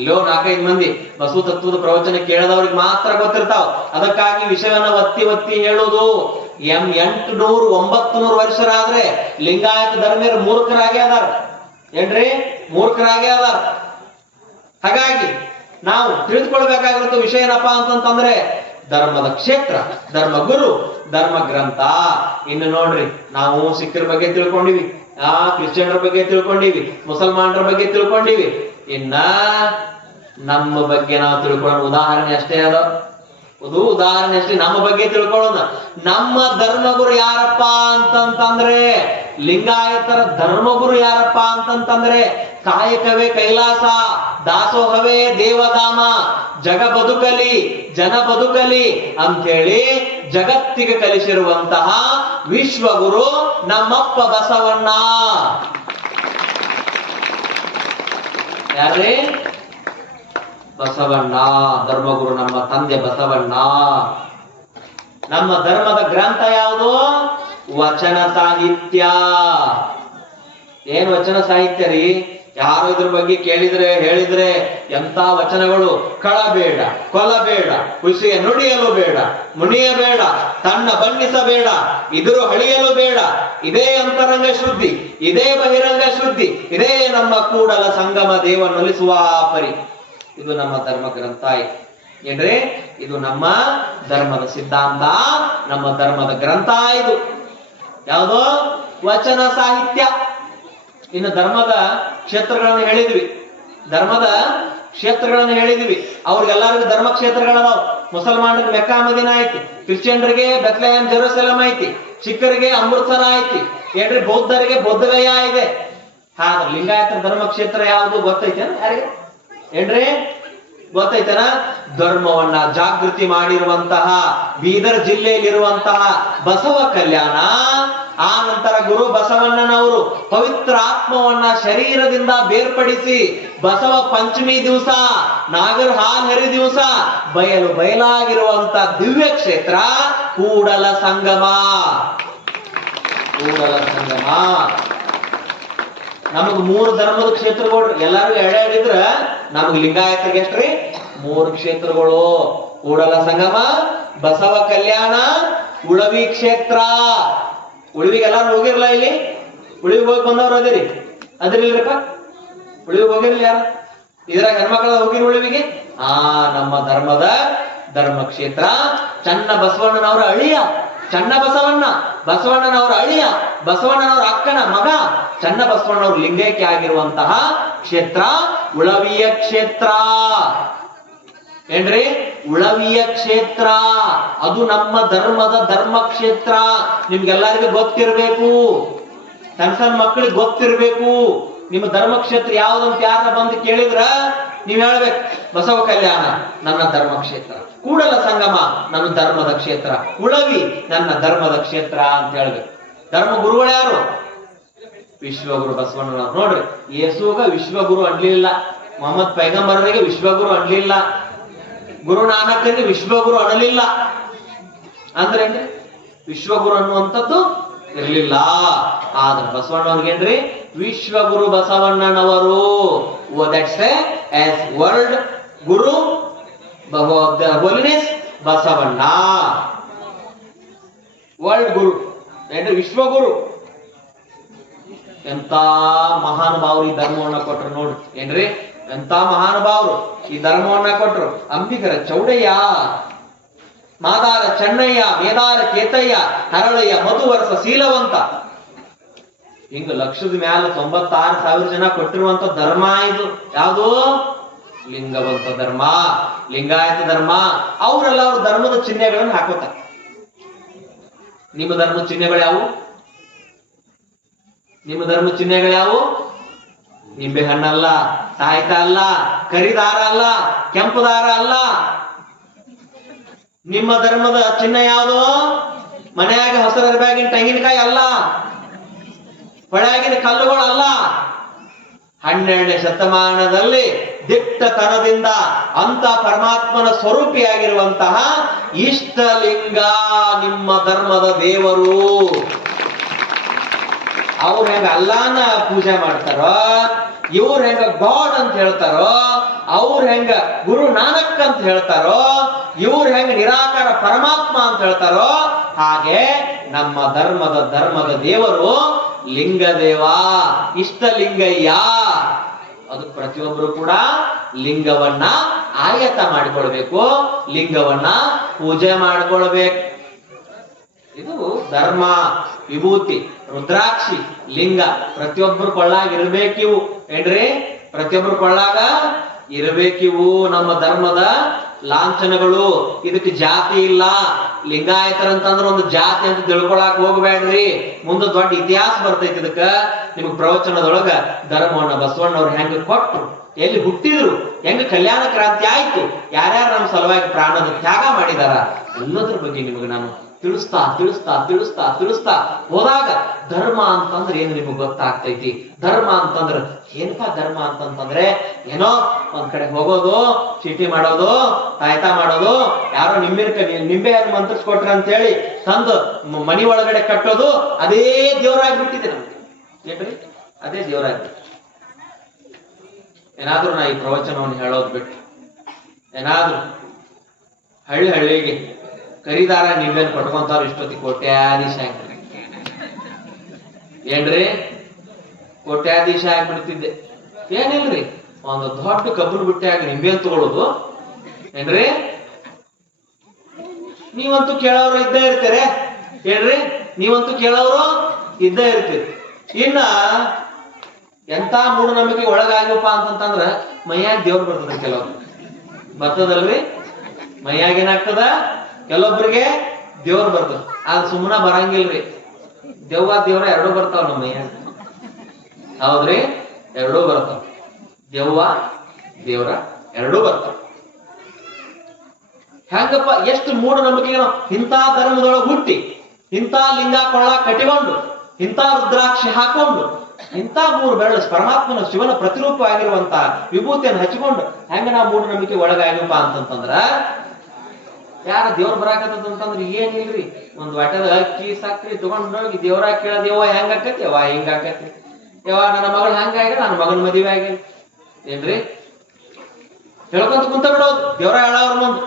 ಇಲ್ಲೋ 4-5 ಮಂದಿ ಬಸವ ತತ್ವದ ಪ್ರವಚನ ಕೇಳದವ್ರಿಗೆ ಮಾತ್ರ ಗೊತ್ತಿರ್ತಾವ. ಅದಕ್ಕಾಗಿ ವಿಷಯವನ್ನ ಒತ್ತಿ ಹೇಳೋದು. 800-900 ವರ್ಷರಾದ್ರೆ ಲಿಂಗಾಯತ ಧರ್ಮೀಯರು ಮೂರ್ಖರಾಗೇ ಅದಾರ. ಏನ್ರಿ? ಮೂರ್ಖರಾಗೇ ಅದಾರ. ಹಾಗಾಗಿ ನಾವು ತಿಳಿದುಕೊಳ್ಬೇಕಾಗಿರೋ ವಿಷಯ ಏನಪ್ಪಾ ಅಂತಂದ್ರೆ ಧರ್ಮದ ಕ್ಷೇತ್ರ, ಧರ್ಮ ಗುರು, ಧರ್ಮ ಗ್ರಂಥ. ಇನ್ನು ನೋಡ್ರಿ, ನಾವು ಸಿಖ್ಖರ ಬಗ್ಗೆ ತಿಳ್ಕೊಂಡಿವಿ, ಕ್ರಿಶ್ಚಿಯನ್ರ ಬಗ್ಗೆ ತಿಳ್ಕೊಂಡಿವಿ, ಮುಸಲ್ಮಾನರ ಬಗ್ಗೆ ತಿಳ್ಕೊಂಡಿವಿ. ಇನ್ನ ನಮ್ಮ ಬಗ್ಗೆ ನಾವು ತಿಳ್ಕೊಳ್ಳೋಣ. ಉದಾಹರಣೆ ಅಷ್ಟೇ ಉದಾಹರಣೆ ಅಷ್ಟೇ. ನಮ್ಮ ಬಗ್ಗೆ ತಿಳ್ಕೊಳ್ಳೋಣ. ನಮ್ಮ ಧರ್ಮಗುರು ಯಾರಪ್ಪ ಅಂತಂತಂದ್ರೆ, ಲಿಂಗಾಯತರ ಧರ್ಮಗುರು ಯಾರಪ್ಪ ಅಂತಂತಂದ್ರೆ ಕಾಯಕವೇ ಕೈಲಾಸ, ದಾಸೋಹವೇ ದೇವಧಾಮ, ಜಗ ಬದುಕಲಿ ಜನ ಬದುಕಲಿ ಅಂಥೇಳಿ ಜಗತ್ತಿಗೆ ಕಲಿಸಿರುವಂತಹ ವಿಶ್ವಗುರು ನಮ್ಮಪ್ಪ ಬಸವಣ್ಣ. ಯಾರೇ? ಬಸವಣ್ಣ ಧರ್ಮಗುರು, ನಮ್ಮ ತಂದೆ ಬಸವಣ್ಣ. ನಮ್ಮ ಧರ್ಮದ ಗ್ರಂಥ ಯಾವುದು? ವಚನ ಸಾಹಿತ್ಯ. ಏನ್ ವಚನ ಸಾಹಿತ್ಯ ರೀ? ಯಾರು ಇದ್ರ ಬಗ್ಗೆ ಕೇಳಿದ್ರೆ ಹೇಳಿದ್ರೆ ಎಂತ ವಚನಗಳು! ಕಳಬೇಡ, ಕೊಲ್ಲಬೇಡ, ಖುಷಿಯ ನುಡಿಯಲು ಬೇಡ, ಮುನಿಯಬೇಡ, ತನ್ನ ಬಣ್ಣಿಸಬೇಡ, ಇದರು ಹಳಿಯಲು ಬೇಡ, ಇದೇ ಅಂತರಂಗ ಶುದ್ಧಿ, ಇದೇ ಬಹಿರಂಗ ಶುದ್ಧಿ, ಇದೇ ನಮ್ಮ ಕೂಡಲ ಸಂಗಮ ದೇವನೊಲಿಸುವ ಪರಿ. ಇದು ನಮ್ಮ ಧರ್ಮ ಗ್ರಂಥ. ಏನ್ರಿ? ಇದು ನಮ್ಮ ಧರ್ಮದ ಸಿದ್ಧಾಂತ, ನಮ್ಮ ಧರ್ಮದ ಗ್ರಂಥ. ಇದು ಯಾವುದೋ ವಚನ ಸಾಹಿತ್ಯ. ಇನ್ನು ಧರ್ಮದ ಕ್ಷೇತ್ರಗಳನ್ನು ಹೇಳಿದ್ವಿ. ಅವ್ರಿಗೆಲ್ಲರಿಗೂ ಧರ್ಮ ಕ್ಷೇತ್ರಗಳದಾವ್. ಮುಸಲ್ಮಾನರಿಗೆ ಮೆಕ್ಕಾ ಮದೀನಾ ಐತಿ, ಕ್ರಿಶ್ಚಿಯನ್ರಿಗೆ ಬೆತ್ಲೆಹೇಮ್ ಜೆರೂಸಲೇಮ್ ಐತಿ, ಸಿಖ್ಖರಿಗೆ ಅಮೃತ್ಸರ ಐತಿ, ಏನ್ರಿ ಬೌದ್ಧರಿಗೆ ಬೌದ್ಧಗಯ ಇದೆ. ಆದ್ರೆ ಲಿಂಗಾಯತರ ಧರ್ಮ ಕ್ಷೇತ್ರ ಯಾವುದು ಗೊತ್ತೈತೇನ? ಯಾರಿಗೆ ಏನ್ರಿ ಗೊತ್ತೈತನ? ಧರ್ಮವನ್ನ ಜಾಗೃತಿ ಮಾಡಿರುವಂತಹ ಬೀದರ್ ಜಿಲ್ಲೆಯಲ್ಲಿರುವಂತಹ ಬಸವ ಕಲ್ಯಾಣ. ಆ ನಂತರ ಗುರು ಬಸವಣ್ಣನವರು ಪವಿತ್ರ ಆತ್ಮವನ್ನ ಶರೀರದಿಂದ ಬೇರ್ಪಡಿಸಿ ಬಸವ ಪಂಚಮಿ ದಿವಸ, ನಾಗರ ಹಾಲ್ಹರಿ ದಿವಸ ಬಯಲಾಗಿರುವಂತ ದಿವ್ಯ ಕ್ಷೇತ್ರ ಕೂಡಲ ಸಂಗಮ. ನಮಗ್ 3 ಧರ್ಮದ ಕ್ಷೇತ್ರಗಳು. ಎಲ್ಲಾರು ಎಡೆಡಿದ್ರ ನಮಗ್ ಲಿಂಗಾಯತರಿಗೆ ಎಷ್ಟ್ರಿ? 3 ಕ್ಷೇತ್ರಗಳು. ಕೂಡಲ ಸಂಗಮ, ಬಸವ ಕಲ್ಯಾಣ, ಉಳವಿ ಕ್ಷೇತ್ರ. ಉಳಿವಿಗೆಲ್ಲಾರು ಹೋಗಿರ್ಲ? ಇಲ್ಲಿ ಉಳಿವಿಗೆ ಹೋಗಿ ಬಂದವ್ರು ಅದಿರಿಲ್ರಪ್ಪ? ಉಳಿವಿಗೆ ಹೋಗಿರ್ಲಿ ಯಾರು? ಇದ್ರಾಗ ಹೆಣ್ಮಕ್ಳ ಹೋಗಿರಿ ಉಳಿವಿಗೆ? ನಮ್ಮ ಧರ್ಮದ ಧರ್ಮ ಕ್ಷೇತ್ರ. ಚನ್ನ ಬಸವಣ್ಣನವರ ಅಳಿಯ ಚನ್ನ ಬಸವಣ್ಣನವರ ಅಳಿಯ, ಬಸವಣ್ಣನವರ ಅಕ್ಕನ ಮಗ ಚನ್ನ ಬಸವಣ್ಣನವರು ಲಿಂಗೈಕ್ಯ ಆಗಿರುವಂತಹ ಕ್ಷೇತ್ರ ಉಳವಿಯ ಕ್ಷೇತ್ರ. ಏನ್ರಿ? ಉಳವಿಯ ಕ್ಷೇತ್ರ. ಅದು ನಮ್ಮ ಧರ್ಮದ ಧರ್ಮ ಕ್ಷೇತ್ರ. ನಿಮ್ಗೆಲ್ಲರಿಗೂ ಗೊತ್ತಿರ್ಬೇಕು, ಸಣ್ಣ ಮಕ್ಕಳಿಗೆ ಗೊತ್ತಿರ್ಬೇಕು. ನಿಮ್ಮ ಧರ್ಮ ಕ್ಷೇತ್ರ ಯಾವ್ದಂತ ಯಾರ ಬಂದು ಕೇಳಿದ್ರ ನೀವ್ ಹೇಳ್ಬೇಕು, ಬಸವ ಕಲ್ಯಾಣ ನನ್ನ ಧರ್ಮ ಕ್ಷೇತ್ರ, ಕೂಡಲ ಸಂಗಮ ನನ್ನ ಧರ್ಮದ ಕ್ಷೇತ್ರ, ಉಳವಿ ನನ್ನ ಧರ್ಮದ ಕ್ಷೇತ್ರ ಅಂತ ಹೇಳ್ಬೇಕು. ಧರ್ಮ ಗುರುಗಳು ಯಾರು? ವಿಶ್ವಗುರು ಬಸವಣ್ಣನವರು. ನೋಡ್ರಿ, ಯೇಸುಗ ವಿಶ್ವಗುರು ಅನ್ಲಿಲ್ಲ, ಮೊಹಮ್ಮದ್ ಪೈಗಂಬರರಿಗೆ ವಿಶ್ವಗುರು ಅನ್ಲಿಲ್ಲ, ಗುರು ನಾನಕರಿಗೆ ವಿಶ್ವಗುರು ಅನ್ನಲಿಲ್ಲ. ಅಂದ್ರೆ ವಿಶ್ವಗುರು ಅನ್ನುವಂಥದ್ದು ಇರ್ಲಿಲ್ಲ. ಆದ್ರೆ ಬಸವಣ್ಣವ್ರಿಗೇನ್ರಿ? ವಿಶ್ವಗುರು ಬಸವಣ್ಣನವರು. That's as world guru holiness Basavanna, world guru ಏನ್ರಿ, ವಿಶ್ವಗುರು. ಎಂತ ಮಹಾನುಭಾವರು ಈ ಧರ್ಮವನ್ನ ಕೊಟ್ರು ನೋಡ್ರಿ, ಏನ್ರಿ ಎಂತ ಮಹಾನುಭಾವರು ಈ ಧರ್ಮವನ್ನ ಕೊಟ್ರು. ಅಂಬಿಗರ ಚೌಡಯ್ಯ, ಮಾದಾರ ಚೆನ್ನಯ್ಯ, ಮೇದಾರ ಕೇತಯ್ಯ, ಹರಳಯ್ಯ, ಮಧುವರ್ಷ ಶೀಲವಂತ, ಹಿಂಗ ಲಕ್ಷದ ಮ್ಯಾಲ 96,000 ಜನ ಕೊಟ್ಟಿರುವಂತ ಧರ್ಮ ಇದು. ಯಾವುದು? ಲಿಂಗವಂತ ಧರ್ಮ, ಲಿಂಗಾಯತ ಧರ್ಮ. ಅವರೆಲ್ಲ ಅವ್ರ ಧರ್ಮದ ಚಿಹ್ನೆಗಳನ್ನು ಹಾಕೋತಾರೆ. ನಿಮ್ಮ ಧರ್ಮದ ಚಿಹ್ನೆಗಳು ಯಾವುವು? ನಿಮ್ಮ ಧರ್ಮ ಚಿಹ್ನೆಗಳು ಯಾವುವು? ನಿಂಬೆ ಹಣ್ಣಲ್ಲ, ಸಾಹಿತ್ಯ ಅಲ್ಲ, ಕರಿದಾರ ಅಲ್ಲ, ಕೆಂಪು ದಾರ ಅಲ್ಲ. ನಿಮ್ಮ ಧರ್ಮದ ಚಿಹ್ನೆ ಯಾವುದು? ಮನೆಯಾಗ ಹಸಿರಬೇಕಾಗಿನ ತೆಂಗಿನಕಾಯಿ ಅಲ್ಲ, ಹೊಳೆಯಾಗಿನ ಕಲ್ಲುಗಳಲ್ಲ. 12ನೇ ಶತಮಾನದಲ್ಲಿ ದಿಟ್ಟತನದಿಂದ ಅಂತ ಪರಮಾತ್ಮನ ಸ್ವರೂಪಿಯಾಗಿರುವಂತಹ ಇಷ್ಟಲಿಂಗ ನಿಮ್ಮ ಧರ್ಮದ ದೇವರು. ಅವ್ರು ಹೆಂಗ ಅಲ್ಲಾನ ಪೂಜೆ ಮಾಡ್ತಾರೋ, ಇವ್ರು ಹೆಂಗ ಗಾಡ್ ಅಂತ ಹೇಳ್ತಾರೋ, ಅವ್ರು ಹೆಂಗ ಗುರು ನಾನಕ್ ಅಂತ ಹೇಳ್ತಾರೋ, ಇವ್ರು ಹೆಂಗ ನಿರಾಕಾರ ಪರಮಾತ್ಮ ಅಂತ ಹೇಳ್ತಾರೋ, ಹಾಗೆ ನಮ್ಮ ಧರ್ಮದ ದೇವರು ಲಿಂಗದೇವ, ಇಷ್ಟಲಿಂಗಯ್ಯ. ಅದು ಪ್ರತಿಯೊಬ್ಬರು ಕೂಡ ಲಿಂಗವನ್ನ ಆಯತ ಮಾಡಿಕೊಳ್ಬೇಕು, ಲಿಂಗವನ್ನ ಪೂಜೆ ಮಾಡಿಕೊಳ್ಬೇಕು. ಇದು ಧರ್ಮ, ವಿಭೂತಿ, ರುದ್ರಾಕ್ಷಿ, ಲಿಂಗ ಪ್ರತಿಯೊಬ್ಬರು ಕೊಳ್ಳಾಗ ಇರ್ಬೇಕಿವು. ಏನ್ರಿ? ಪ್ರತಿಯೊಬ್ಬರು ಕೊಳ್ಳಾಗ ಇರಬೇಕಿವು ನಮ್ಮ ಧರ್ಮದ ಲಾಂಛನಗಳು. ಇದಕ್ಕೆ ಜಾತಿ ಇಲ್ಲ. ಲಿಂಗಾಯತರಂತಂದ್ರ ಒಂದು ಜಾತಿ ಅಂತ ತಿಳ್ಕೊಳಕ್ ಹೋಗ್ಬೇಡ್ರಿ, ಮುಂದೆ ದೊಡ್ಡ ಇತಿಹಾಸ ಬರ್ತೈತಿ ಇದಕ್ಕ. ನಿಮಗ್ ಪ್ರವಚನದೊಳಗ ಧರ್ಮವನ್ನ ಬಸವಣ್ಣವ್ರು ಹೆಂಗ ಕೊಟ್ರು, ಎಲ್ಲಿ ಹುಟ್ಟಿದ್ರು, ಹೆಂಗ ಕಲ್ಯಾಣ ಕ್ರಾಂತಿ ಆಯ್ತು, ಯಾರ್ಯಾರು ನಮ್ಮ ಸಲುವಾಗಿ ಪ್ರಾಣದ ತ್ಯಾಗ ಮಾಡಿದಾರ, ಎಲ್ಲದ್ರ ಬಗ್ಗೆ ನಿಮಗೆ ನಾನು ತಿಳಿಸ್ತಾ ತಿಳಿಸ್ತಾ ತಿಳಿಸ್ತಾ ತಿಳಿಸ್ತಾ ಹೋದಾಗ ಧರ್ಮ ಅಂತಂದ್ರೆ ಏನು ನಿಮಗೆ ಗೊತ್ತಾಗ್ತೈತಿ. ಧರ್ಮ ಅಂತಂದ್ರ ಏನಪ್ಪ? ಧರ್ಮ ಅಂತಂತಂದ್ರೆ ಏನೋ ಒಂದ್ ಕಡೆ ಹೋಗೋದು, ಚೀಟಿ ಮಾಡೋದು, ತಾಯ್ತಾ ಮಾಡೋದು, ಯಾರೋ ನಿಂಬೆ ಹಣ್ಣು ಮಂತ್ರಿಸ್ಕೊಟ್ರ ಅಂತ ಹೇಳಿ ತಂದು ಮನಿ ಒಳಗಡೆ ಕಟ್ಟೋದು, ಅದೇ ದೇವರಾಗ್ಬಿಟ್ಟಿದೆ ನಮ್ಗೆ. ಏನ್ರಿ? ಅದೇ ದೇವರಾಗ್ಬಿಟ್ಟು. ಏನಾದ್ರೂ ನಾ ಈ ಪ್ರವಚನವನ್ನು ಹೇಳೋದು ಬಿಟ್ಟು ಏನಾದ್ರೂ ಹಳ್ಳಿಗೆ ಕರಿದಾರ ನಿಂಬೆನ್ ಪಟ್ಕೊಂತಾರ ಇಷ್ಟೊತ್ತಿ ಕೋಟ್ಯಾಧೀಶ ಆಗ್ಬಿಡ್ರಿ. ಏನ್ರಿ? ಕೋಟ್ಯಾಧೀಶ ಆಗ್ಬಿಡ್ತಿದ್ದೆ. ಏನಿಲ್ರಿ, ಒಂದು ದೊಡ್ಡ ಕಬ್ಬನ್ ಬಿಟ್ಟಾಗ ನಿಂಬೆನ್ ತಗೊಳ್ಳೋದು. ಏನ್ರಿ? ನೀವಂತೂ ಕೇಳೋರು ಇದ್ದೇ ಇರ್ತೀರಿ. ಏನ್ರಿ? ನೀವಂತೂ ಕೇಳೋರು ಇದ್ದೇ ಇರ್ತೀರಿ. ಇನ್ನ ಎಂತ ಮೂಢನಂಬಿಕೆ ಒಳಗಾಗ್ಯಪ್ಪ ಅಂತಂದ್ರ ಮೈಯಾಗ ದೇವ್ರು ಬರ್ತದ. ಕೆಲವ್ರು ಬರ್ತದಲ್ರಿ, ಮೈಯಾಗ ಏನಾಗ್ತದ? ಕೆಲವೊಬ್ರಿಗೆ ದೇವ್ರು ಬರ್ತದ. ಆದ್ರೆ ಸುಮ್ಮನ ಬರಂಗಿಲ್ರಿ. ದೇವ್ರ ಎರಡೂ ಬರ್ತಾವ ನಮ್ಮ ಮೈಯಾಗ. ಹೌದ್ರಿ? ಎರಡೂ ಬರ್ತಾವ. ದೇವ್ರ ಎರಡೂ ಬರ್ತಾವ. ಹೆಂಗಪ್ಪ? ಎಷ್ಟು ಮೂಢನಂಬಿಕೆ ನಾವು ಇಂಥ ಧರ್ಮದೊಳಗೆ ಹುಟ್ಟಿ, ಇಂಥ ಲಿಂಗ ಕೊಳ್ಳ ಕಟ್ಟಿಕೊಂಡು, ಇಂಥ ರುದ್ರಾಕ್ಷಿ ಹಾಕೊಂಡು, ಇಂಥ 3 ಬೆರಳು ಪರಮಾತ್ಮನ ಶಿವನ ಪ್ರತಿರೂಪ ಆಗಿರುವಂತ ವಿಭೂತಿಯನ್ನು ಹಚ್ಚಿಕೊಂಡು ಹೆಂಗ ನಾವು ಮೂಢನಂಬಿಕೆ ಒಳಗಾಗಿಪ್ಪ ಅಂತಂತಂದ್ರ, ಯಾರ ದೇವ್ರು ಬರಾಕತ್ತಂತಂದ್ರ ಏನಿಲ್ರಿ, ಒಂದ್ ವಾಟದ ಅಕ್ಕಿ ಸಕ್ರಿ ತಗೊಂಡೋಗಿ ದೇವ್ರ ಕೇಳದ್, ಯವ್ವ ಹೆಂಗ ಆಕತಿ, ಯವ್ವ ಹಿಂಗ ಆಕತಿ, ಯವ್ವ ನನ್ನ ಮಗಳು ಹಂಗಾಗ, ನನ್ನ ಮಗನ ಮದುವೆ ಆಗಿಲ್ಲ. ಏನ್ರಿ? ಹೇಳ್ಕೊಂತ ಕುಂತ ಬಿಡೋದು ದೇವ್ರ ಹೇಳೋರು ಮುಂದ್.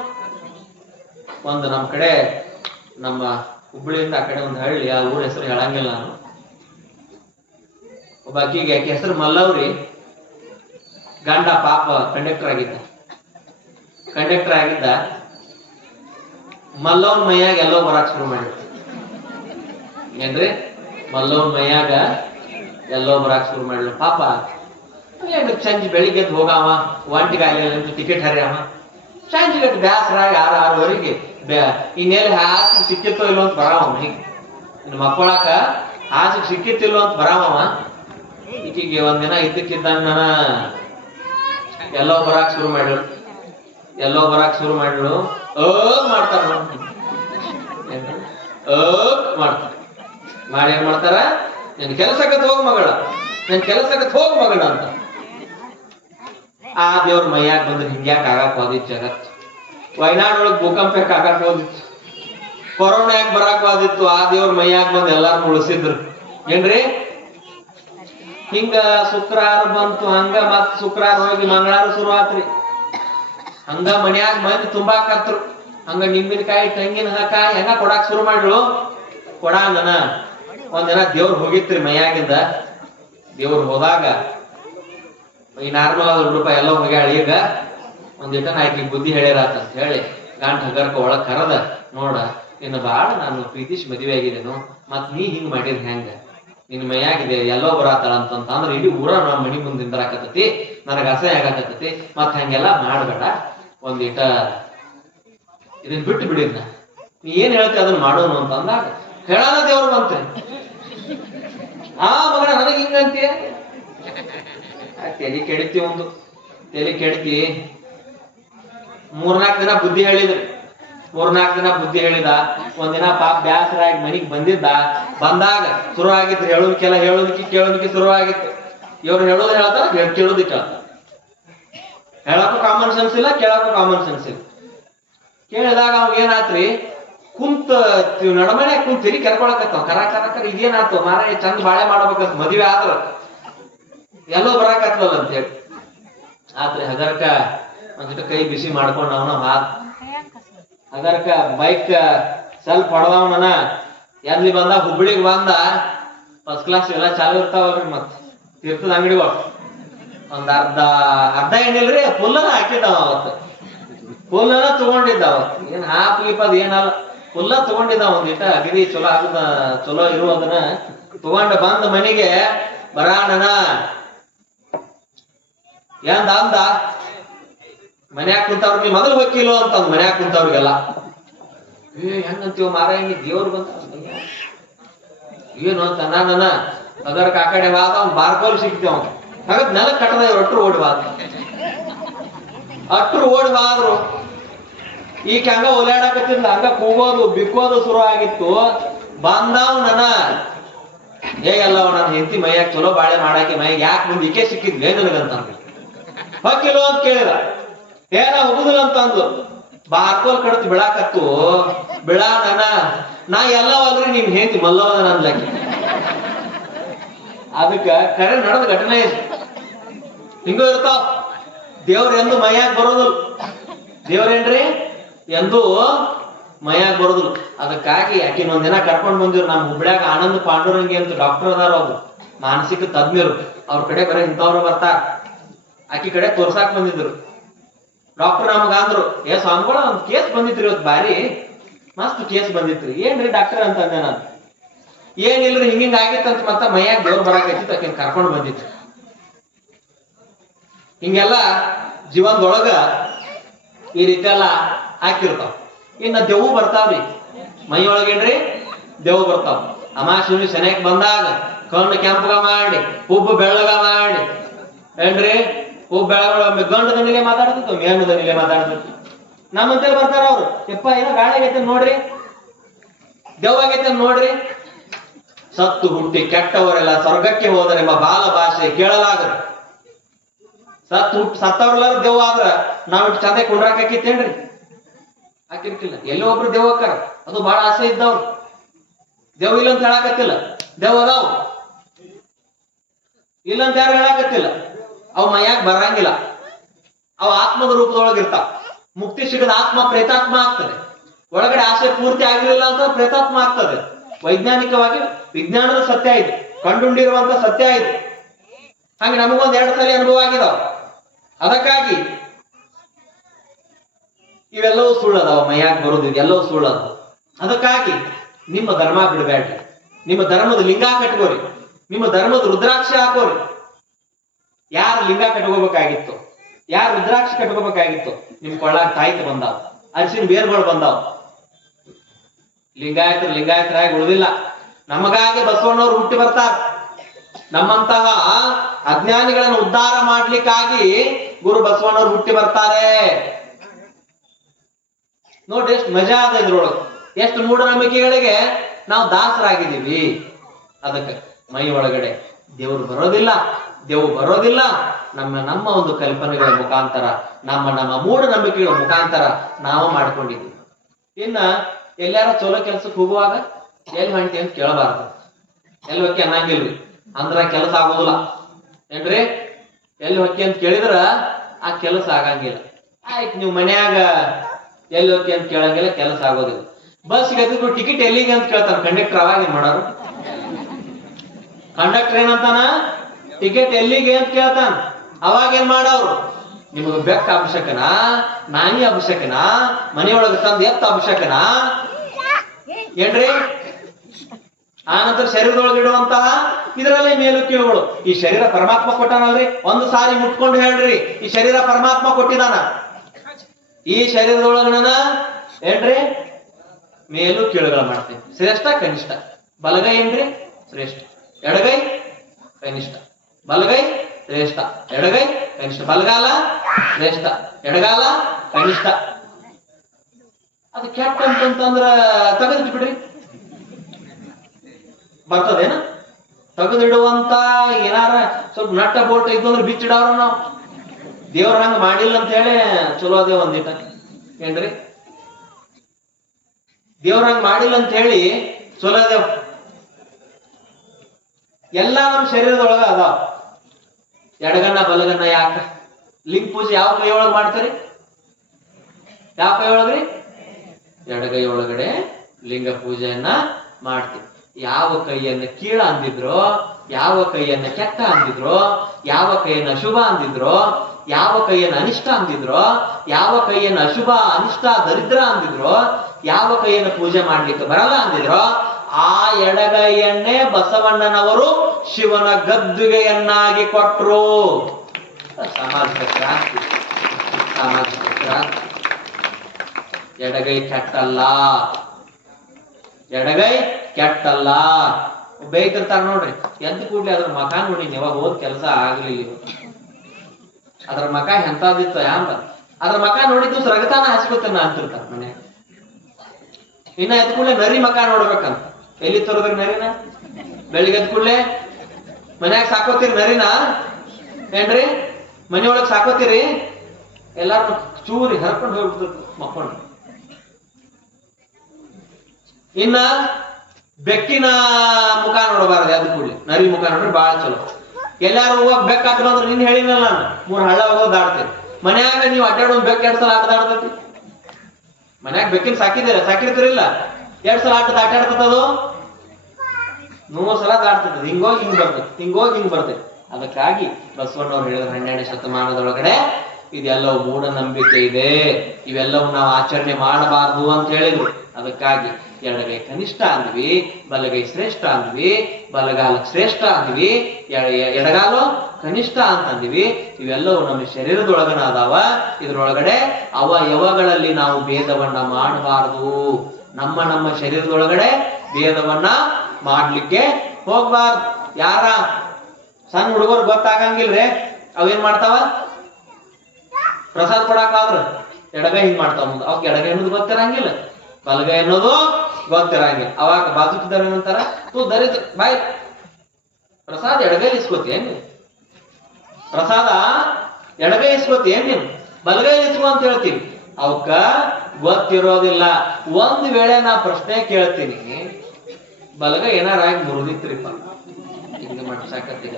ಒಂದು ನಮ್ ಕಡೆ, ನಮ್ಮ ಹುಬ್ಬಳ್ಳಿಯಿಂದ ಆ ಕಡೆ ಒಂದು ಹಳ್ಳಿ, ಆ ಊರ ಹೆಸರು ಹೇಳಂಗಿಲ್ಲ ನಾನು. ಒಬ್ಬ ಆಕೆ ಹೆಸರು ಮಲ್ಲವ್ರಿ. ಗಂಡ ಪಾಪ ಕಂಡಕ್ಟರ್ ಆಗಿದ್ದ. ಮಲ್ಲವನ್ ಮೈಯಾಗ ಎಲ್ಲೋ ಬರಾಕ್ ಶುರು ಮಾಡಿ. ಏನ್ರಿ? ಮಲ್ಲವನ್ ಮೈಯಾಗ ಎಲ್ಲೋ ಬರಾಕ್ ಶುರು ಮಾಡ್ಲು. ಪಾಪ ಸಂಜೆ ಬೆಳಿಗ್ಗೆ ಹೋಗಾವ, ಒಂಟಿಗಾಲ ಟಿಕೆಟ್ ಹರಿಯವ. ಸಂಜೆಗೆ ಬ್ಯಾಸರ 6-6:30 ಇನ್ನೆಲ್ಲಿ ಹಾಸಿಗೆ ಸಿಕ್ಕಿತ್ತೋ ಇಲ್ಲೋ ಅಂತ ಬರಾವ. ಇನ್ನು ಮಕ್ಕಳಾಕ ಹಾಸಿಗೆ ಸಿಕ್ಕಿತ್ತಿಲ್ಲೋ ಅಂತ ಬರಾವ. ಈಕಿಗೆ ಒಂದಿನ ಇದ್ದಕ್ಕಿದ್ದಂಗ ಎಲ್ಲೋ ಬರಾಕ್ ಶುರು ಮಾಡ್ಲು. ಮಾಡ್ತಾರ ಮಾಡಿ ಏನ್ ಮಾಡ್ತಾರ? ನನ್ ಕೆಲಸಕ್ಕೆ ಹೋಗ್ ಮಗಳ ಅಂತ. ಆ ದೇವ್ರ ಮೈಯಾಗ ಬಂದ್ರೆ ಹಿಂಗ್ಯಾಕ ಆಗಾಕ್ ಹೋದಿತ್ತು ಜಗತ್. ವಯನಾಡ್ ಒಳಗ್ ಭೂಕಂಪ ಆಗಾಕ್ ಹೋದಿತ್ತು, ಕೊರೋನಾ ಯಾಕೆ ಬರಾಕ್ ಹೋದಿತ್ತು. ಆ ದೇವ್ರ ಮೈಯಾಗ ಬಂದ್ ಎಲ್ಲಾರು ಉಳಿಸಿದ್ರು. ಏನ್ರಿ? ಹಿಂಗ ಶುಕ್ರವಾರ ಬಂತು, ಹಂಗ ಮತ್ ಶುಕ್ರವಾರ ಹೋಗಿ ಮಂಗಳವಾರ ಶುರು ಆತ್ರಿ. ಹಂಗ ಮನ್ಯಾಗ ಮಂದಿ ತುಂಬಾಕತ್ರು. ಹಂಗ ನಿಂಬಿನಕಾಯಿ ತೆಂಗಿನಕಾಯಿ ಹೆಂಗ ಕೊಡಾಕ್ ಶುರು ಮಾಡ್ರು. ಕೊಡಾಂಗನ ಒಂದಿನ ದೇವ್ರು ಹೋಗಿತ್ರಿ ಮೈಯಾಗಿಂದ. ದೇವ್ರು ಹೋದಾಗ ಈ ನಾರ್ಮಲ್ ₹100 ಎಲ್ಲ ಹೋಗ್ಯಾಳ. ಈಗ ಒಂದಿಟ ಆಕಿ ಬುದ್ಧಿ ಹೇಳ್ಯಾರಾತಂತ ಹೇಳಿ ಗಂಡ ಹಗರ್ಕ ಒಳಗ್ ಕರದ, ನೋಡ ಇನ್ನು ಬಾಳ ನಾನು ಪ್ರೀತಿಸಿ ಮದುವೆ ಆಗಿದ್ದೇನು, ಮತ್ ನೀ ಹಿಂಗ್ ಮಾಡಿದ್ ಹೆಂಗ, ನಿನ್ ಮೈಯಾಗಿದೆ ಎಲ್ಲೋ ಬರಾತಾಳ ಅಂತಂದ್ರೆ ಇಡೀ ಊರ ನಾವ್ ಮನಿ ಮುಂದೆ ನಿಂದ್ರಾಕತತಿ, ನನಗ ಅಸಹ್ಯ ಆಗತತಿ, ಮತ್ ಹಂಗೆಲ್ಲಾ ಮಾಡ್ಬೇಡ, ಒಂದಿಟ ಇದನ್ ಬಿಟ್ಟು ಬಿಡಿದ್ನ, ನೀ ಏನ್ ಹೇಳ್ತಿ ಅದನ್ನ ಮಾಡೋನು ಅಂತ ಅಂದಾಗ ಹೇಳಾನ ದೇವ್ರು ಬಂತ್ರಿ. ಆ ಮಗನ ನನಗ್ ಹಿಂಗಂತೀಯ, ತಲೆ ಕೆಡ್ತಿ, ಒಂದು ತಲೆ ಕೆಡ್ತಿ. 3-4 ದಿನ ಬುದ್ಧಿ ಹೇಳಿದ್ರಿ. 3-4 ದಿನ ಬುದ್ಧಿ ಹೇಳಿದ. ಒಂದಿನ ಪಾಪ ಬ್ಯಾಸರಾಗಿ ಮನಿಗ್ ಬಂದಾಗ ಶುರು ಆಗಿತ್ತು ಹೇಳೋದಕ್ಕೆಲ್ಲ, ಕೇಳೋದಕ್ಕೆ ಶುರು ಆಗಿತ್ತು. ಇವ್ರು ಹೇಳೋದು ಹೇಳ್ತಾರ, ಕೇಳೋದಕ್ಕೆ ಹೇಳ್ತಾರ. ಹೇಳಕ್ಕೂ ಕಾಮನ್ ಸೆನ್ಸ್ ಇಲ್ಲ, ಕೇಳಕ್ಕೂ ಕಾಮನ್ ಸೆನ್ಸ್ ಇಲ್ಲ. ಕೇಳಿದಾಗ ಅವ್ ಏನಾತ್ರಿ, ಕುಂತ ನಡಮನೆ ಕುಂತ ತಿರಿ ಕೆರ್ಕೊಳಕತ್ತಾವ. ಕರ ಇದೇನಾತು ಮಾರ, ಚಂದ ಬಾಳೆ ಮಾಡ್ಬೇಕಂತ ಮದುವೆ ಆದ್ರ ಎಲ್ಲೋ ಬರಾಕತ್ವಲ್ಲ ಅಂತ ಹೇಳಿ ಆತ್ರಿ. ಹಗರ್ಕ ಒಂದಿಟ್ಟು ಕೈ ಬಿಸಿ ಮಾಡ್ಕೊಂಡ್ ಅವನ ಹಗರ್ಕ ಬೈಕ್ ಸ್ವಲ್ಪ ಹೊಡೆದವನ ಎಲ್ಲಿ ಬಂದ, ಹುಬ್ಬಳ್ಳಿಗೆ ಬಂದ. ಫಸ್ಟ್ ಕ್ಲಾಸ್ ಎಲ್ಲ ಚಾಲು ಇರ್ತಾವಲ್ರಿ, ಮತ್ ತೀರ್ಥದ ಅಂಗಡಿಗಳು ಒಂದ್ ಅರ್ಧ ಎಣ್ಣಿಲ್ರಿ, ಫುಲ್ಲನ ಹಾಕಿದ್ದಾವ. ಅವತ್ತು ಫುಲ್ಲನ ತಗೊಂಡಿದ್ದ. ಅವತ್ತು ಏನ್ ಹಾಪ್ ಗೀಪದ್ ಏನಲ್ಲ, ಫುಲ್ಲ ತಗೊಂಡಿದ್ದ. ಒಂದಿಟ ಅಗದಿ ಚಲೋ ಇರುವುದನ್ನ ತಗೊಂಡ ಬಂದ ಮನೆಗೆ ಬರಾಣನ ಎಂದ ಅಂದ, ಮನ್ಯಾಗ ಕುಂತವ್ರಿಗೆ ನೀ ಮೊದಲು ಹೋಗಿಲ್ಲೋ ಅಂತಂದ್. ಮನ್ಯಾಗ ಕುಂತವ್ರಿಗೆಲ್ಲ ಹೆಂಗಂತೀವ ಮಾರಾಯಣಿ, ದೇವ್ರು ಬಂತ ಏನು ಅಂತ ನನ್ನ ಅದರ ಕಾಕಡೆ ಬಾದ ಅವ್ನ್ ಬಾರ್ಕೋಲ್ ಸಿಕ್ತೇವ. ಹಾಗದ್ ನೆಲಕ್ ಕಟ್ಟದ ಒಟ್ರು ಓಡಿ ಬಾದ್ರು. ಈಗ ಹಂಗ ಓಲಾಡಕತ್ತಿದ್ಲ, ಹಂಗ ಕೂಗೋದು ಬಿಕ್ಕೋದು ಶುರು ಆಗಿತ್ತು. ಬಂದಾವ್ ನನ್ನ ಹೇಗಲ್ಲ ನನ್ನ ಹೆಂಡತಿ ಮೈಯಾಗ ಚಲೋ ಬಾಳೆ ಮಾಡಾಕಿ ಮೈಯಾಗ ಯಾಕೆ ಮುಂದೆ ಈಕೆ ಸಿಕ್ಕಿದ್ಲೇ ನನಗಂತ ಹೊಕ್ಕಿಲ್ವ ಅಂತ ಕೇಳಿದ. ಏನ ಹೋಗುದಿಲ್ಲ ಅಂತಂದು ಬಾರ್ಕೋಲ್ ಕಡತ್ ಬಿಳಾಕತ್ತು. ನಾ ಎಲ್ಲವಲ್ರಿ ನಿಮ್ ಹೆಂಡತಿ ಮಲ್ಲವದ ನನ್ಲಕ್ಕಿ. ಅದಕ್ಕ ಕರೆ ನಡೆದ ಘಟನೆ ಹಿಂಗ ಇರ್ತಾವ. ದೇವ್ರ ಎಂದು ಮೈಯಾಗ ಬರೋದಿಲ್ಲ. ದೇವ್ರೇನ್ರಿ ಎಂದೂ ಮೈಯಾಗ ಬರೋದಿಲ್ಲ. ಅದಕ್ಕಾಗಿ ಆಕಿನ ಒಂದಿನ ಕರ್ಕೊಂಡ್ ಬಂದಿರು. ನಮ್ ಹುಬ್ಳ್ಯಾಗ ಆನಂದ್ ಪಾಂಡುರಂಗಿ ಅಂತ ಡಾಕ್ಟರ್ ಅದಾರ, ಅವ್ರು ಮಾನಸಿಕ ತಜ್ಞರು. ಅವ್ರ ಕಡೆ ಬರೀ ಇಂಥವ್ರು ಬರ್ತಾರ. ಆಕಿ ಕಡೆ ತೋರ್ಸಾಕ್ ಬಂದಿದ್ರು. ಡಾಕ್ಟರ್ ನಮಗ ಅಂದ್ರು, ಸ್ವಾಮಿಗಳ ಒಂದ್ ಕೇಸ್ ಬಂದಿತ್ರಿ, ಇವತ್ತು ಬಾರಿ ಮಸ್ತ್ ಕೇಸ್ ಬಂದಿತ್ರಿ. ಏನ್ರಿ ಡಾಕ್ಟರ್ ಅಂತ ಅಂದೆ ನಾನು. ಏನಿಲ್ರಿ ಹಿಂಗಿಂಗ್ ಆಗಿತ್ತಂತ ಮತ್ತ ಮೈಯಾಗ ದೇವ್ರ ಬರಾಕೈತಿ, ಆಕಿನ ಕರ್ಕೊಂಡ್ ಬಂದಿತ್ತು. ಹಿಂಗೆಲ್ಲ ಜೀವನದೊಳಗ ಈ ರೀತಿ ಎಲ್ಲ ಹಾಕಿರ್ತಾವ. ಇನ್ನ ದೆವ್ವು ಬರ್ತಾವ್ರಿ ಮೈಯೊಳಗೇನ್ರಿ, ದೆವ್ವು ಬರ್ತಾವ. ಅಮಾಶಿ ಶನಿಯಕ್ ಬಂದಾಗ ಕಣ್ಣು ಕೆಂಪಗ ಮಾಡಿ, ಹುಬ್ಬು ಬೆಳ್ಳಗ ಮಾಡಿ, ಏನ್ರಿ ಹುಬ್ಬು ಬೆಳಗ ಗಂಡು ದನಿಲೆ ಮಾತಾಡ್ತಿತ್ತು, ಮೇನು ದನಿಲೆ ಮಾತಾಡ್ತಿತ್ತು. ನಮ್ಮಂತೇಳಿ ಬರ್ತಾರ ಅವ್ರು, ಯಪ್ಪ ಏನೋ ಗಾಳಿ ಆಗೈತೆ ನೋಡ್ರಿ, ದೆವ್ವ ಆಗೈತೆ ನೋಡ್ರಿ. ಸತ್ತು ಹುಟ್ಟಿ ಕೆಟ್ಟವರೆಲ್ಲ ಸ್ವರ್ಗಕ್ಕೆ ಹೋದರೆಂಬ ಬಾಲ ಭಾಷೆ ಕೇಳಲಾಗದು. ಸತ್ತವ್ರೆಲ್ಲಾರು ದೆವ್ವ ಆದ್ರ ನಾವಿಟ್ಟು ಚಂದ ಕುಂಡ್ರಾಕಿತ್ತೇನ್ರಿ? ಹಾಕಿರ್ಕಿಲ್ಲ. ಎಲ್ಲೋ ಒಬ್ರು ದೆವ್ವ ಹಾಕಾರ, ಅದು ಬಹಳ ಆಸೆ ಇದ್ದವ್ರು. ದೆವ್ವ ಇಲ್ಲ ಅಂತ ಹೇಳಾಕತ್ತಿಲ್ಲ, ದೆವ್ವ ಅದಾವ್ ಇಲ್ಲ ಅಂತ ಯಾರು ಹೇಳಾಕತ್ತಿಲ್ಲ. ಅವ್ ಮೈಯಾಗ ಬರಂಗಿಲ್ಲ, ಅವ ಆತ್ಮದ ರೂಪದೊಳಗಿರ್ತಾವ. ಮುಕ್ತಿ ಸಿಗದ ಆತ್ಮ ಪ್ರೇತಾತ್ಮ ಆಗ್ತದೆ. ಒಳಗಡೆ ಆಸೆ ಪೂರ್ತಿ ಆಗಿರಲಿಲ್ಲ ಅಂತ ಪ್ರೇತಾತ್ಮ ಆಗ್ತದೆ. ವೈಜ್ಞಾನಿಕವಾಗಿ ವಿಜ್ಞಾನದ ಸತ್ಯ ಇದೆ, ಕಂಡುಕೊಂಡಿರುವಂತ ಸತ್ಯ ಇದೆ. ಹಂಗೆ ನಮಗೊಂದ್ 2 ಸಲ ಅನುಭವ ಆಗಿದಾವ. ಅದಕ್ಕಾಗಿ ಇವೆಲ್ಲವೂ ಸುಳ್ಳದಾವ, ಮೈಯಾಗ ಬರೋದು ಎಲ್ಲವೂ ಸುಳ್ಳದ. ಅದಕ್ಕಾಗಿ ನಿಮ್ಮ ಧರ್ಮ ಬಿಡಬೇಡ್ರಿ, ನಿಮ್ಮ ಧರ್ಮದ ಲಿಂಗ ಕಟ್ಕೋರಿ, ನಿಮ್ಮ ಧರ್ಮದ ರುದ್ರಾಕ್ಷಿ ಹಾಕೋರಿ. ಯಾರು ಲಿಂಗ ಕಟ್ಕೋಬೇಕಾಗಿತ್ತು, ಯಾರು ರುದ್ರಾಕ್ಷಿ ಕಟ್ಕೋಬೇಕಾಗಿತ್ತು, ನಿಮ್ ಕೊಳ್ಳಾಗ ತಾಯ್ತು ಬಂದಾವ, ಅರಿಶಿನ ಬೇರ್ಗಳು ಬಂದಾವ. ಲಿಂಗಾಯತರಾಗಿ ಉಳಿದಿಲ್ಲ. ನಮಗಾಗಿ ಬಸವಣ್ಣವ್ರು ಹುಟ್ಟಿ ಬರ್ತಾರ. ನಮ್ಮಂತಹ ಅಜ್ಞಾನಿಗಳನ್ನು ಉದ್ಧಾರ ಮಾಡ್ಲಿಕ್ಕಾಗಿ ಗುರು ಬಸವಣ್ಣವ್ರು ಹುಟ್ಟಿ ಬರ್ತಾರೆ. ನೋಡ್ರಿ ಎಷ್ಟು ಮಜಾ ಅದ ಇದ್ರೊಳಗೆ. ಎಷ್ಟು ಮೂಢನಂಬಿಕೆಗಳಿಗೆ ನಾವು ದಾಸರಾಗಿದ್ದೀವಿ. ಅದಕ್ಕೆ ಮೈ ಒಳಗಡೆ ದೇವ್ರು ಬರೋದಿಲ್ಲ. ನಮ್ಮ ಒಂದು ಕಲ್ಪನೆಗಳ ಮುಖಾಂತರ, ನಮ್ಮ ಮೂಢನಂಬಿಕೆಗಳ ಮುಖಾಂತರ ನಾವು ಮಾಡ್ಕೊಂಡಿದ್ದೀವಿ. ಇನ್ನ ಎಲ್ಲಾರ ಚಲೋ ಕೆಲ್ಸಕ್ಕೆ ಹೋಗುವಾಗ ಎಲ್ಲಿ ಹೊಂಟಿ ಅಂತ ಕೇಳಬಾರ್ದು. ಎಲ್ಲಿ ಹೊಕ್ಕಿ ಅನ್ನಂಗಿಲ್ರಿ, ಅಂದ್ರ ಕೆಲಸ ಆಗೋದಿಲ್ಲ. ಏನ್ರಿ ಎಲ್ಲಿ ಹೊಕ್ಕಿ ಅಂತ ಕೇಳಿದ್ರ ಆ ಕೆಲಸ ಆಗಂಗಿಲ್ಲ. ಆಯ್ತು ನೀವು ಮನ್ಯಾಗ ಎಲ್ಲಿ ಹೋಗ್ತಿ ಅಂತ ಕೇಳಂಗಿಲ್ಲ, ಕೆಲಸ ಆಗೋದಿಲ್ಲ. ಬಸ್ಗೆ ಹತ್ತಿದ್ರು ಟಿಕೆಟ್ ಎಲ್ಲಿಗೆ ಅಂತ ಕೇಳ್ತಾನ ಕಂಡಕ್ಟರ್. ಅವಾಗ ಏನ್ ಮಾಡೋರು? ಕಂಡಕ್ಟರ್ ಏನಂತಾನ? ಟಿಕೆಟ್ ಎಲ್ಲಿಗೆ ಅಂತ ಕೇಳ್ತಾನ. ಅವಾಗ ಏನ್ ಮಾಡೋರು? ನಿಮಗ ಬೆಕ್ಕ ಅವಶ್ಯಕನಾ, ನಾಯಿ ಅವಶ್ಯಕನಾ, ಮನೆಯೊಳಗೆ ತಂದು ಎತ್ತ ಅವಶ್ಯಕನಾ ಏನ್ರಿ? ಆ ನಂತರ ಶರೀರದೊಳಗೆ ಇಡುವಂತಹ ಇದರಲ್ಲೇ ಮೇಲು ಕೀಳುಗಳು. ಈ ಶರೀರ ಪರಮಾತ್ಮ ಕೊಟ್ಟಾನಲ್ರಿ, ಒಂದು ಸಾರಿ ಮುಟ್ಕೊಂಡು ಹೇಳ್ರಿ, ಈ ಶರೀರ ಪರಮಾತ್ಮ ಕೊಟ್ಟಿದಾನ. ಈ ಶರೀರದೊಳಗನ ಏನ್ರಿ ಮೇಲು ಕೀಳುಗಳು ಮಾಡ್ತೇವೆ. ಶ್ರೇಷ್ಠ ಕನಿಷ್ಠ. ಬಲಗೈ ಏನ್ರಿ ಶ್ರೇಷ್ಠ, ಎಡಗೈ ಕನಿಷ್ಠ. ಬಲಗೈ ಶ್ರೇಷ್ಠ, ಎಡಗೈ ಕನಿಷ್ಠ. ಬಲಗಾಲ ಶ್ರೇಷ್ಠ, ಎಡಗಾಲ ಕನಿಷ್ಠ. ಅದು ಕೆಟ್ಟ ಅಂತಂದ್ರ ತೆಗೆದಿಟ್ಟು ಬಿಡ್ರಿ, ಬರ್ತದೇನ? ತೆಗೆದಿಡುವಂತ ಏನಾರ ಸ್ವಲ್ಪ ನಟ್ಟ ಬೋಲ್ಟ್ ಇದ್ದು ಅಂದ್ರೆ ಬಿಚ್ಚಿಡವ್ರ ನಾವು. ದೇವ್ರ ಹಂಗ ಮಾಡಿಲ್ಲ ಅಂತ ಹೇಳಿ ಚಲೋ ಅದೇ ಒಂದಿಟ ಏನ್ರಿ? ದೇವ್ರ ಹಂಗ ಮಾಡಿಲ್ಲ ಅಂತ ಹೇಳಿ ಚಲೋ ಅದೇವ್. ಎಲ್ಲಾ ನಮ್ಮ ಶರೀರದೊಳಗ ಅದಾವ. ಎಡಗಣ್ಣ ಬಲಗಣ್ಣ ಯಾಕ? ಲಿಂಗ ಪೂಜೆ ಯಾವ ಕೈ ಒಳಗ್ ಮಾಡ್ತಾರಿ? ಯಾವ ಕೈ ಒಳಗ್ರಿ? ಎಡಗೈ ಒಳಗಡೆ ಲಿಂಗ ಪೂಜೆಯನ್ನ ಮಾಡ್ತೀವಿ. ಯಾವ ಕೈಯನ್ನ ಕೀಳ ಅಂದಿದ್ರು, ಯಾವ ಕೈಯನ್ನ ಕೆಟ್ಟ ಅಂದಿದ್ರು, ಯಾವ ಕೈಯನ್ನ ಅಶುಭ ಅಂದಿದ್ರು, ಯಾವ ಕೈಯನ್ನ ಅನಿಷ್ಟ ಅಂದಿದ್ರು, ಯಾವ ಕೈಯನ್ನ ಅಶುಭ ಅನಿಷ್ಟ ದರಿದ್ರ ಅಂದಿದ್ರು, ಯಾವ ಕೈಯನ್ನ ಪೂಜೆ ಮಾಡ್ಲಿಕ್ಕೆ ಬರಲ್ಲ ಅಂದಿದ್ರು, ಆ ಎಡಗೈಯನ್ನೇ ಬಸವಣ್ಣನವರು ಶಿವನ ಗದ್ದುಗೆಯನ್ನಾಗಿ ಕೊಟ್ರು. ಸಾಮಾಜಿಕ ಕ್ರಾಂತಿ, ಸಾಮಾಜಿಕ ಕ್ರಾಂತಿ. ಎಡಗೈ ಕೆಟ್ಟಲ್ಲ, ಎಡಗೈ ಕೆಟ್ಟಲ್ಲ. ಬೈತಿರ್ತಾರ ನೋಡ್ರಿ, ಎದ್ದು ಕೂಡ್ಲಿ ಅದ್ರ ಮಕ ನೋಡಿ, ಯಾವಾಗ ಹೋದ್ ಕೆಲಸ ಆಗ್ಲಿಲ್ಲ, ಅದ್ರ ಮಕ ಎಂತದಿತ್ತು ಯಾಂಬ, ಅದ್ರ ಮಕ ನೋಡಿದ್ದು ರಗತಾನ ಹಚ್ಕೋತೇನ ಅಂತಿರ್ತಾರ ಮನೆ. ಇನ್ನ ಎದ್ ಕೂಡ್ಲೆ ನರಿ ಮಕ ನೋಡ್ಬೇಕಂತ. ಎಲ್ಲಿ ತರೋದ್ರಿ ನರಿನ? ಬೆಳಿಗ್ಗೆ ಎದ್ ಕೂಡ್ಲೆ ಮನ್ಯಾಗ ಸಾಕೋತೀರಿ ನರಿನ ಏನ್ರಿ? ಮನೆಯೊಳಗ್ ಸಾಕೋತೀರಿ? ಎಲ್ಲಾರು ಚೂರಿ ಹರ್ಕೊಂಡು ಹೋಗ್ಬಿಡ್ತದ ಮಕ್ಕೊಂಡು. ಇನ್ನ ಬೆಕ್ಕಿನ ಮುಖ ನೋಡಬಾರ್ದು, ಅದ್ ಕೂಡ್ಲಿ ನರಿ ಮುಖ ನೋಡ್ರಿ ಬಾಳ ಚಲೋ. ಎಲ್ಲಾರು ಹೋಗಕ್ ಬೆಕ್ಕ ಹಾಕೋದ್ರ ನಿನ್ ಹೇಳಿನಲ್ಲ ನಾನು, 3 ಹಳ್ಳ ಹೋಗೋದು ದಾಡ್ತೇನೆ. ಮನ್ಯಾಗ ನೀವು ಅಡ್ಡಾಡೋದು ಬೆಕ್ಕ 2 ಸಲ ಆಟದಾಡ್ತತಿ. ಮನ್ಯಾಗ ಬೆಕ್ಕಿನ ಸಾಕಿರ್ತಿರಿಲ್ಲ, 2 ಸಲ ಆಟಾಡ್ತದದು, 100 ಸಲ ದಾಡ್ತದ. ಹಿಂಗೋಗಿ ಹಿಂಗ್ ಬರ್ತದೆ, ಹಿಂಗೋಗಿ ಹಿಂಗ್ ಬರ್ತದೆ. ಅದಕ್ಕಾಗಿ ಬಸವಣ್ಣವ್ರು ಹೇಳಿದ್ರು 12ನೇ ಶತಮಾನದೊಳಗಡೆ ಇದೆಲ್ಲವೂ ಮೂಢನಂಬಿಕೆ ಇದೆ, ಇವೆಲ್ಲವೂ ನಾವು ಆಚರಣೆ ಮಾಡಬಾರ್ದು ಅಂತ ಹೇಳಿದ್ರು. ಅದಕ್ಕಾಗಿ ಎಡಗೈ ಕನಿಷ್ಠ ಅಂದ್ವಿ, ಬಲಗೈ ಶ್ರೇಷ್ಠ ಅಂದ್ವಿ, ಬಲಗಾಲ ಶ್ರೇಷ್ಠ ಅಂದ್ವಿ, ಎಡಗಾಲು ಕನಿಷ್ಠ ಅಂತಂದ್ವಿ. ಇವೆಲ್ಲವೂ ನಮ್ಮ ಶರೀರದೊಳಗನ ಅದಾವ. ಇದ್ರೊಳಗಡೆ ಅವಯವಗಳಲ್ಲಿ ನಾವು ಭೇದವನ್ನ ಮಾಡಬಾರ್ದು. ನಮ್ಮ ಶರೀರದೊಳಗಡೆ ಭೇದವನ್ನ ಮಾಡ್ಲಿಕ್ಕೆ ಹೋಗ್ಬಾರ್ದು. ಯಾರ ಸಣ್ಣ ಹುಡುಗರು ಗೊತ್ತಾಗಂಗಿಲ್ರಿ, ಅವೇನ್ ಮಾಡ್ತಾವ? ಪ್ರಸಾದ ಕೊಡಾಕಾದ್ರ ಎಡಗೈ ಹಿಂಗ್ ಮಾಡ್ತಾವ, ಮುಂದೆ ಅವಕ್ಕೆ ಎಡಗೈ ಅನ್ನೋದು ಗೊತ್ತಿರಂಗಿಲ್ಲ, ಬಲಗೈ ಅನ್ನೋದು ಗೊತ್ತಿರಂಗಿಲ್ಲ. ಅವಾಗ ಬಾಜುಕಿದ್ದಾರೆ ಏನಂತಾರ, ತೂ ದರಿದ್ರ ಬಾಯ್ ಪ್ರಸಾದ ಎಡಗೈ ಇಸ್ಕೋತಿ ನೀನು, ಪ್ರಸಾದ ಎಡಗೈ ಇಸ್ಕೋತಿ ನೀನು, ಬಲಗೈ ಇಸ್ಕೋ ಅಂತ ಹೇಳ್ತೀವಿ. ಅವಕ್ಕ ಗೊತ್ತಿರೋದಿಲ್ಲ. ಒಂದ್ ವೇಳೆ ನಾ ಪ್ರಶ್ನೆ ಕೇಳ್ತೀನಿ, ಬಲಗೈ ಏನಾರ ಆಗಿ ಮುರಿದಿತ್ರಿಪ್ಪ, ಹಿಂಗ ಮಾಡ್ಸಾಕತ್ತೀಗ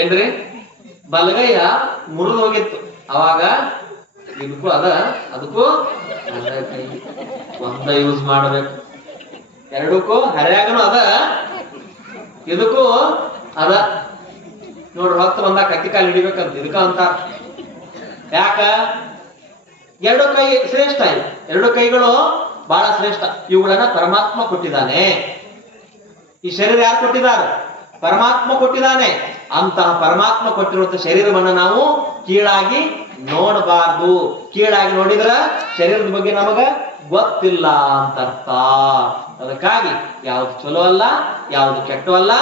ಏನ್ರಿ? ಬಲಗೈಯ ಮುರಿದು ಹೋಗಿತ್ತು, ಅವಾಗ ಇದಕ್ಕೂ ಅದಕ್ಕೂ ಒಂದ ಯೂಸ್ ಮಾಡ್ಬೇಕು. ಎರಡಕ್ಕೂ ಹರ್ಯಾಗನು ಇದಕ್ಕೂ ನೋಡ್ರಿ, ಹೊತ್ತು ಬಂದಾಗ ಕತ್ತಿ ಕಾಲು ಹಿಡಿಬೇಕಂತ ಇದಕ್ಕ ಅಂತಾರ. ಯಾಕ? 2 ಕೈ ಶ್ರೇಷ್ಠ ಇಲ್ಲ, 2 ಕೈಗಳು ಬಹಳ ಶ್ರೇಷ್ಠ. ಇವುಗಳನ್ನ ಪರಮಾತ್ಮ ಕೊಟ್ಟಿದ್ದಾನೆ. ಈ ಶರೀರ ಯಾರು ಕೊಟ್ಟಿದ್ದಾರೆ? ಪರಮಾತ್ಮ ಕೊಟ್ಟಿದ್ದಾನೆ. ಅಂತಹ ಪರಮಾತ್ಮ ಕೊಟ್ಟಿರುವಂತ ಶರೀರವನ್ನ ನಾವು ಕೀಳಾಗಿ ನೋಡಬಾರ್ದು. ಕೀಳಾಗಿ ನೋಡಿದ್ರ ಶರೀರದ ಬಗ್ಗೆ ನಮಗ ಗೊತ್ತಿಲ್ಲ ಅಂತ ಅರ್ಥ. ಅದಕ್ಕಾಗಿ ಯಾವ್ದು ಚಲೋ ಅಲ್ಲ, ಯಾವ್ದು ಕೆಟ್ಟೋ ಅಲ್ಲ.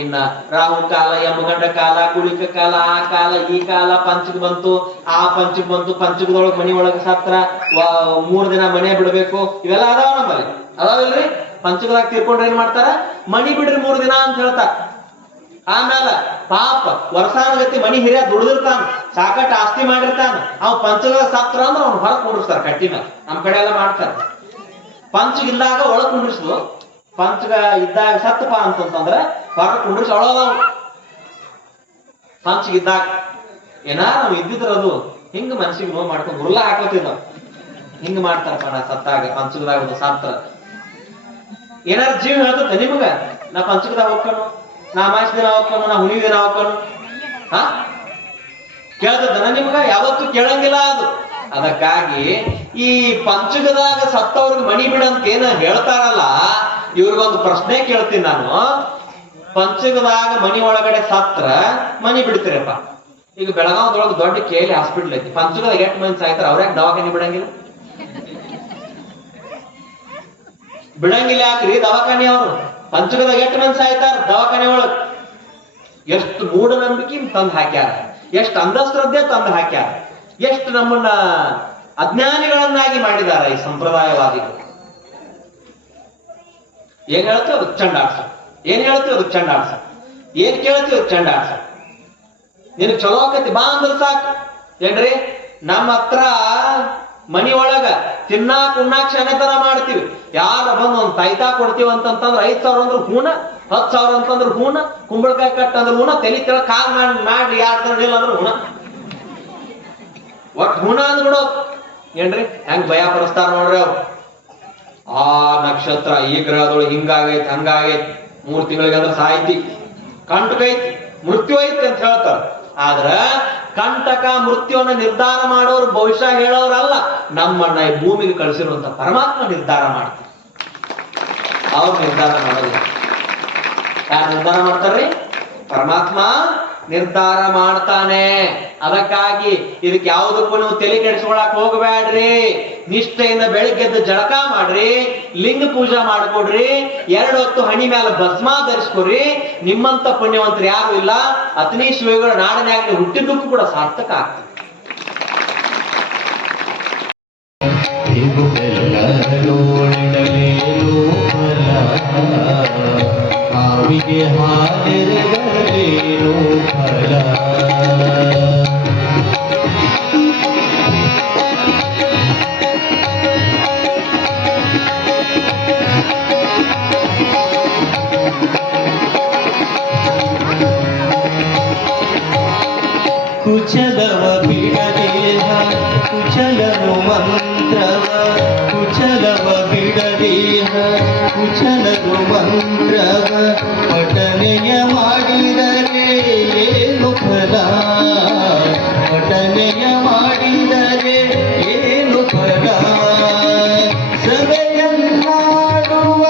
ಇನ್ನ ರಾಹು ಕಾಲ, ಯಮಗಂಡ ಕಾಲ, ಗುಳಿಕ ಕಾಲ, ಆ ಕಾಲ ಈ ಕಾಲ, ಪಂಚಕ ಬಂತು, ಆ ಪಂಚಕ ಬಂತು, ಪಂಚಕದೊಳಗ್ ಮನಿ ಒಳಗ ಸತ್ರ 3 ದಿನ ಮನೆ ಬಿಡ್ಬೇಕು, ಇವೆಲ್ಲ ಅದಾವ ನಮ್ಮಲ್ಲಿ. ಅದಾವಿಲ್ರಿ? ಪಂಚಕದಾಗ ತೀರ್ಕೊಂಡ್ರೆ ಏನ್ ಮಾಡ್ತಾರ? ಮನಿ ಬಿಡ್ರಿ 3 ದಿನ ಅಂತ ಹೇಳ್ತಾರ. ಆಮೇಲೆ ಪಾಪ ವರ್ಷಾನುಗತಿ ಮನಿ ಹಿರಿಯ ದುಡ್ದಿರ್ತಾನ, ಸಾಕಟ್ಟು ಆಸ್ತಿ ಮಾಡಿರ್ತಾನ, ಅವ್ ಪಂಚಗದ ಸತ್ರ ಅಂದ್ರೆ ಅವ್ನು ಹೊರಗೆ ಕುಂಡ್ರಿಸ್ತಾರ ಕಟ್ಟಿನ. ನಮ್ ಕಡೆ ಎಲ್ಲ ಮಾಡ್ತಾರ. ಪಂಚಗ ಇದ್ದಾಗ ಒಳಗ್ ಕುಂಡ್ರಿಸ್ದು, ಪಂಚಗ ಇದ್ದಾಗ ಸತ್ತಪ್ಪ ಅಂತಂದ್ರೆ ಹೊರಗೆ ಕುಂಡ್ರಿಸಿ ಒಳಗ. ಪಂಚಗ ಇದ್ದಾಗ ಏನಾರ ನಾವು ಇದ್ದಿದ್ರ ಅದು ಹಿಂಗ ಮನಸ್ಸಿಗೆ ನೋವು ಮಾಡ್ಕೊಂಡು ಉರ್ಲ ಹಾಕೋತೀವಿ ನಾವು. ಹಿಂಗ ಮಾಡ್ತಾರಪ್ಪ, ನಾ ಸತ್ತಾಗ ಪಂಚಕದಾಗ ಸಾತ್ರ ಏನಾರು ಜೀವ ಹೇಳ್ತದೆ ನಿಮಗ, ನಾ ಪಂಚಕದಾಗ ಹೋಗ್ಕನು, ನಾ ಅಮಾವಾಸ್ಯ ದಿನ ಹೋಗ್ಕನು, ನಾ ಹುಣ್ಣಿಮೆ ದಿನ ಹೋಗ್ಕನು, ಹಾ ಕೇಳ್ತದನ ನಿಮ್ಗ? ಯಾವತ್ತೂ ಕೇಳಂಗಿಲ್ಲ ಅದು. ಅದಕ್ಕಾಗಿ ಈ ಪಂಚಕದಾಗ ಸತ್ತವ್ರಿಗೆ ಮಣಿ ಬಿಡಂತ ಏನ ಹೇಳ್ತಾರಲ್ಲ, ಇವ್ರಿಗೊಂದು ಪ್ರಶ್ನೆ ಕೇಳ್ತೀನಿ ನಾನು. ಪಂಚಕದಾಗ ಮನಿ ಒಳಗಡೆ ಸತ್ರ ಮನಿ ಬಿಡ್ತೀರಪ್ಪ. ಈಗ ಬೆಳಗಾವದೊಳಗೆ ದೊಡ್ಡ KL ಹಾಸ್ಪಿಟಲ್ ಐತಿ, ಪಂಚಕದಾಗ ಎಷ್ಟು ಮಂದಿ ಸಾಯ್ತಾರ, ಅವ್ರ್ಯಾಕೆ ದವಾಖಾನೆ ಬಿಡಂಗಿಲ್ಲ? ಬಿಡಂಗಿಲ್ಲ ಯಾಕ್ರಿ ದವಾಖಾನೆ? ಅವರು ಪಂಚಕದಾಗ ಎಷ್ಟು ಮಂದಿ ಸಾಯ್ತಾರ ದವಾಖಾನೆ ಒಳಗ್. ಎಷ್ಟು ಮೂಢನಂಬಿಕೆ ತಂದು ಹಾಕ್ಯಾರ, ಎಷ್ಟು ಅಂಧಶ್ರದ್ಧೆ ತಂದು ಹಾಕ್ಯಾರ, ಎಷ್ಟು ನಮ್ಮನ್ನ ಅಜ್ಞಾನಿಗಳನ್ನಾಗಿ ಮಾಡಿದಾರ ಈ ಸಂಪ್ರದಾಯವಾದಿಗಳು. ಏನ್ ಹೇಳ್ತೀವಿ ಅದಕ್ಕೆ ಚಂಡಾಡ್ಸ, ಏನ್ ಹೇಳ್ತೀವಿ ಅದಕ್ಕೆ ಚಂಡಾಡ್ಸ, ಏನ್ ಕೇಳ್ತೀವಿ ಅದಕ್ಕೆ ಚಂಡಾಡ್ಸ. ನಿನಗ್ ಚಲೋ ಆಕತಿ ಬಾ ಅಂದ್ರ ಸಾಕು ಏನ್ರಿ. ನಮ್ಮ ಹತ್ರ ಮನಿ ಒಳಗ ತಿನ್ನಾಕ್ ಉಣ್ಣಾಕ್ ಶನೆತನ ಮಾಡ್ತೀವಿ. ಯಾರ ಬಂದು ಒಂದ್ ತಾಯ್ತಾ ಕೊಡ್ತೀವಿ ಅಂತಂತಂದ್ರ 5,000 ಅಂದ್ರ ಹೂನ, 10,000 ಅಂತಂದ್ರ ಹೂನ, ಕುಂಬಳಕಾಯಿ ಕಟ್ಟ ಅಂದ್ರ ಹೂನ, ತಲೆ ಕೆಳ ಕಾಲ್ ಮಾಡಿ ಯಾರ್ದ್ರ ಇಲ್ಲ ಅಂದ್ರ ಹೂನ, ಒಟ್ ಹೂನ ಅಂದ್ಬಿಡೋದು ಏನ್ರಿ. ಹೆಂಗ್ ಭಯ ಪಡಿಸ್ತಾರ ನೋಡ್ರಿ ಅವ್ರು. ಆ ನಕ್ಷತ್ರ ಈ ಗ್ರಹದೊಳಗೆ ಹಿಂಗಾಗೈತಿ ಹಂಗಾಗೈತಿ, 3 ತಿಂಗಳಿಗೆ ಅಂದ್ರೆ ಸಾಯ್ತಿ, ಕಂಟಕ ಐತಿ, ಮೃತ್ಯು ಐತಿ ಅಂತ ಹೇಳ್ತಾರ. ಆದ್ರ ಕಂಟಕ ಮೃತ್ಯುವನ್ನ ನಿರ್ಧಾರ ಮಾಡೋರು ಭವಿಷ್ಯ ಹೇಳೋರಲ್ಲ, ನಮ್ಮನ್ನ ಈ ಭೂಮಿಗೆ ಕಳಿಸಿರುವಂತ ಪರಮಾತ್ಮ ನಿರ್ಧಾರ ಮಾಡ್ತಾರೆ. ಅವ್ರು ನಿರ್ಧಾರ ಮಾಡೋದಿಲ್ಲ. ಯಾರು ನಿರ್ಧಾರ ಮಾಡ್ತಾರ್ರಿ? ಪರಮಾತ್ಮ ನಿರ್ಧಾರ ಮಾಡ್ತಾನೆ. ಅದಕ್ಕಾಗಿ ಇದಕ್ಕೆ ಯಾವುದಕ್ಕೂ ನೀವು ತಲೆ ಕೆಡಿಸ್ಕೊಳಕ್ ಹೋಗಬೇಡ್ರಿ. ನಿಷ್ಠೆಯಿಂದ ಬೆಳಿಗ್ಗೆದ್ದು ಜಳಕ ಮಾಡ್ರಿ, ಲಿಂಗ ಪೂಜಾ ಮಾಡ್ಕೊಡ್ರಿ, 2 ಹೊತ್ತು ಹಣಿ ಮೇಲೆ ಭಸ್ಮ ಧರಿಸ್ಕೊಡ್ರಿ. ನಿಮ್ಮಂತ ಪುಣ್ಯವಂತರು ಯಾರು ಇಲ್ಲ. ಅತನಿ ಶಿವಗಳ ನಾಡಿನಾಗ ಹುಟ್ಟಿದ್ದಕ್ಕೂ ಕೂಡ ಸಾರ್ಥಕ ಆಗ್ತದೆ. ಹಾವಿಗೆ ಹಾಲೆರೆದರೇನು ಫಲ. ಕುಚಲವ ಬಿಡದೇಹ ಕುಚಲನು ಮಂತ್ರವ, ಕುಚಲವ ಬಿಡದೇಹ ಕುಚಲನು ಮಂತ್ರವ, ಪಠನೆಯ ಮಾಡಿದರೆ ಏನು ಫಲ, ಪಠನೆಯ ಮಾಡಿದರೆ ಏನು ಫಲ. ಸಭೆಯನ್ನಾಡುವ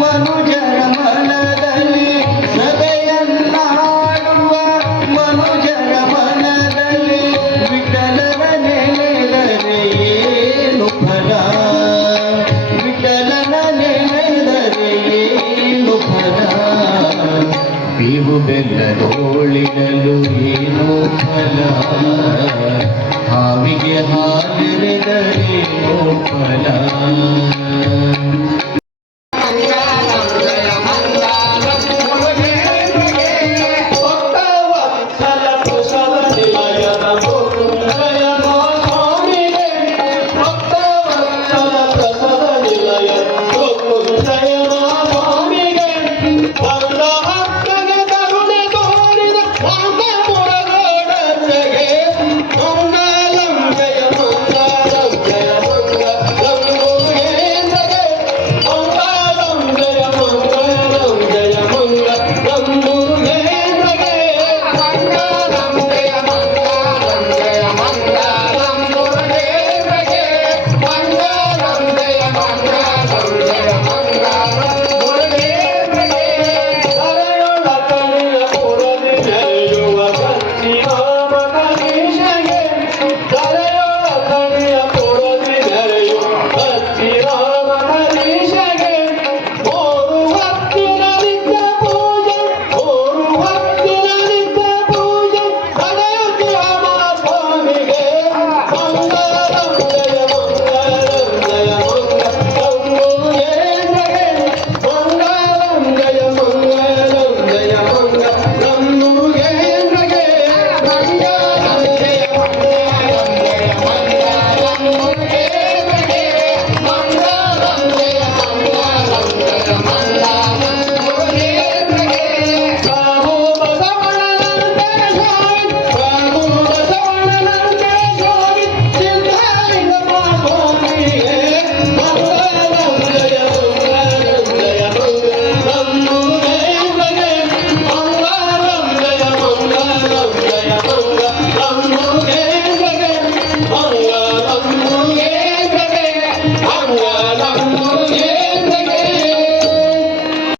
ಮನುಜರ ಮನದಲ್ಲಿ, ಸಭೆಯನ್ನಾಡುವ ಮನುಜರ ಮನದಲ್ಲಿ, ವಿಠಲನ ನೆನೆದರೆ ಏನು ಫಲ, ವಿಠಲನ ನೆನೆದರೆ ಏನು ಫಲ. ಬೇವು ಬೆಲ್ಲದೋಳಿಡಲು ಏನೋ ಫಲ, ಹಾವಿಗೆ ಹಾಲು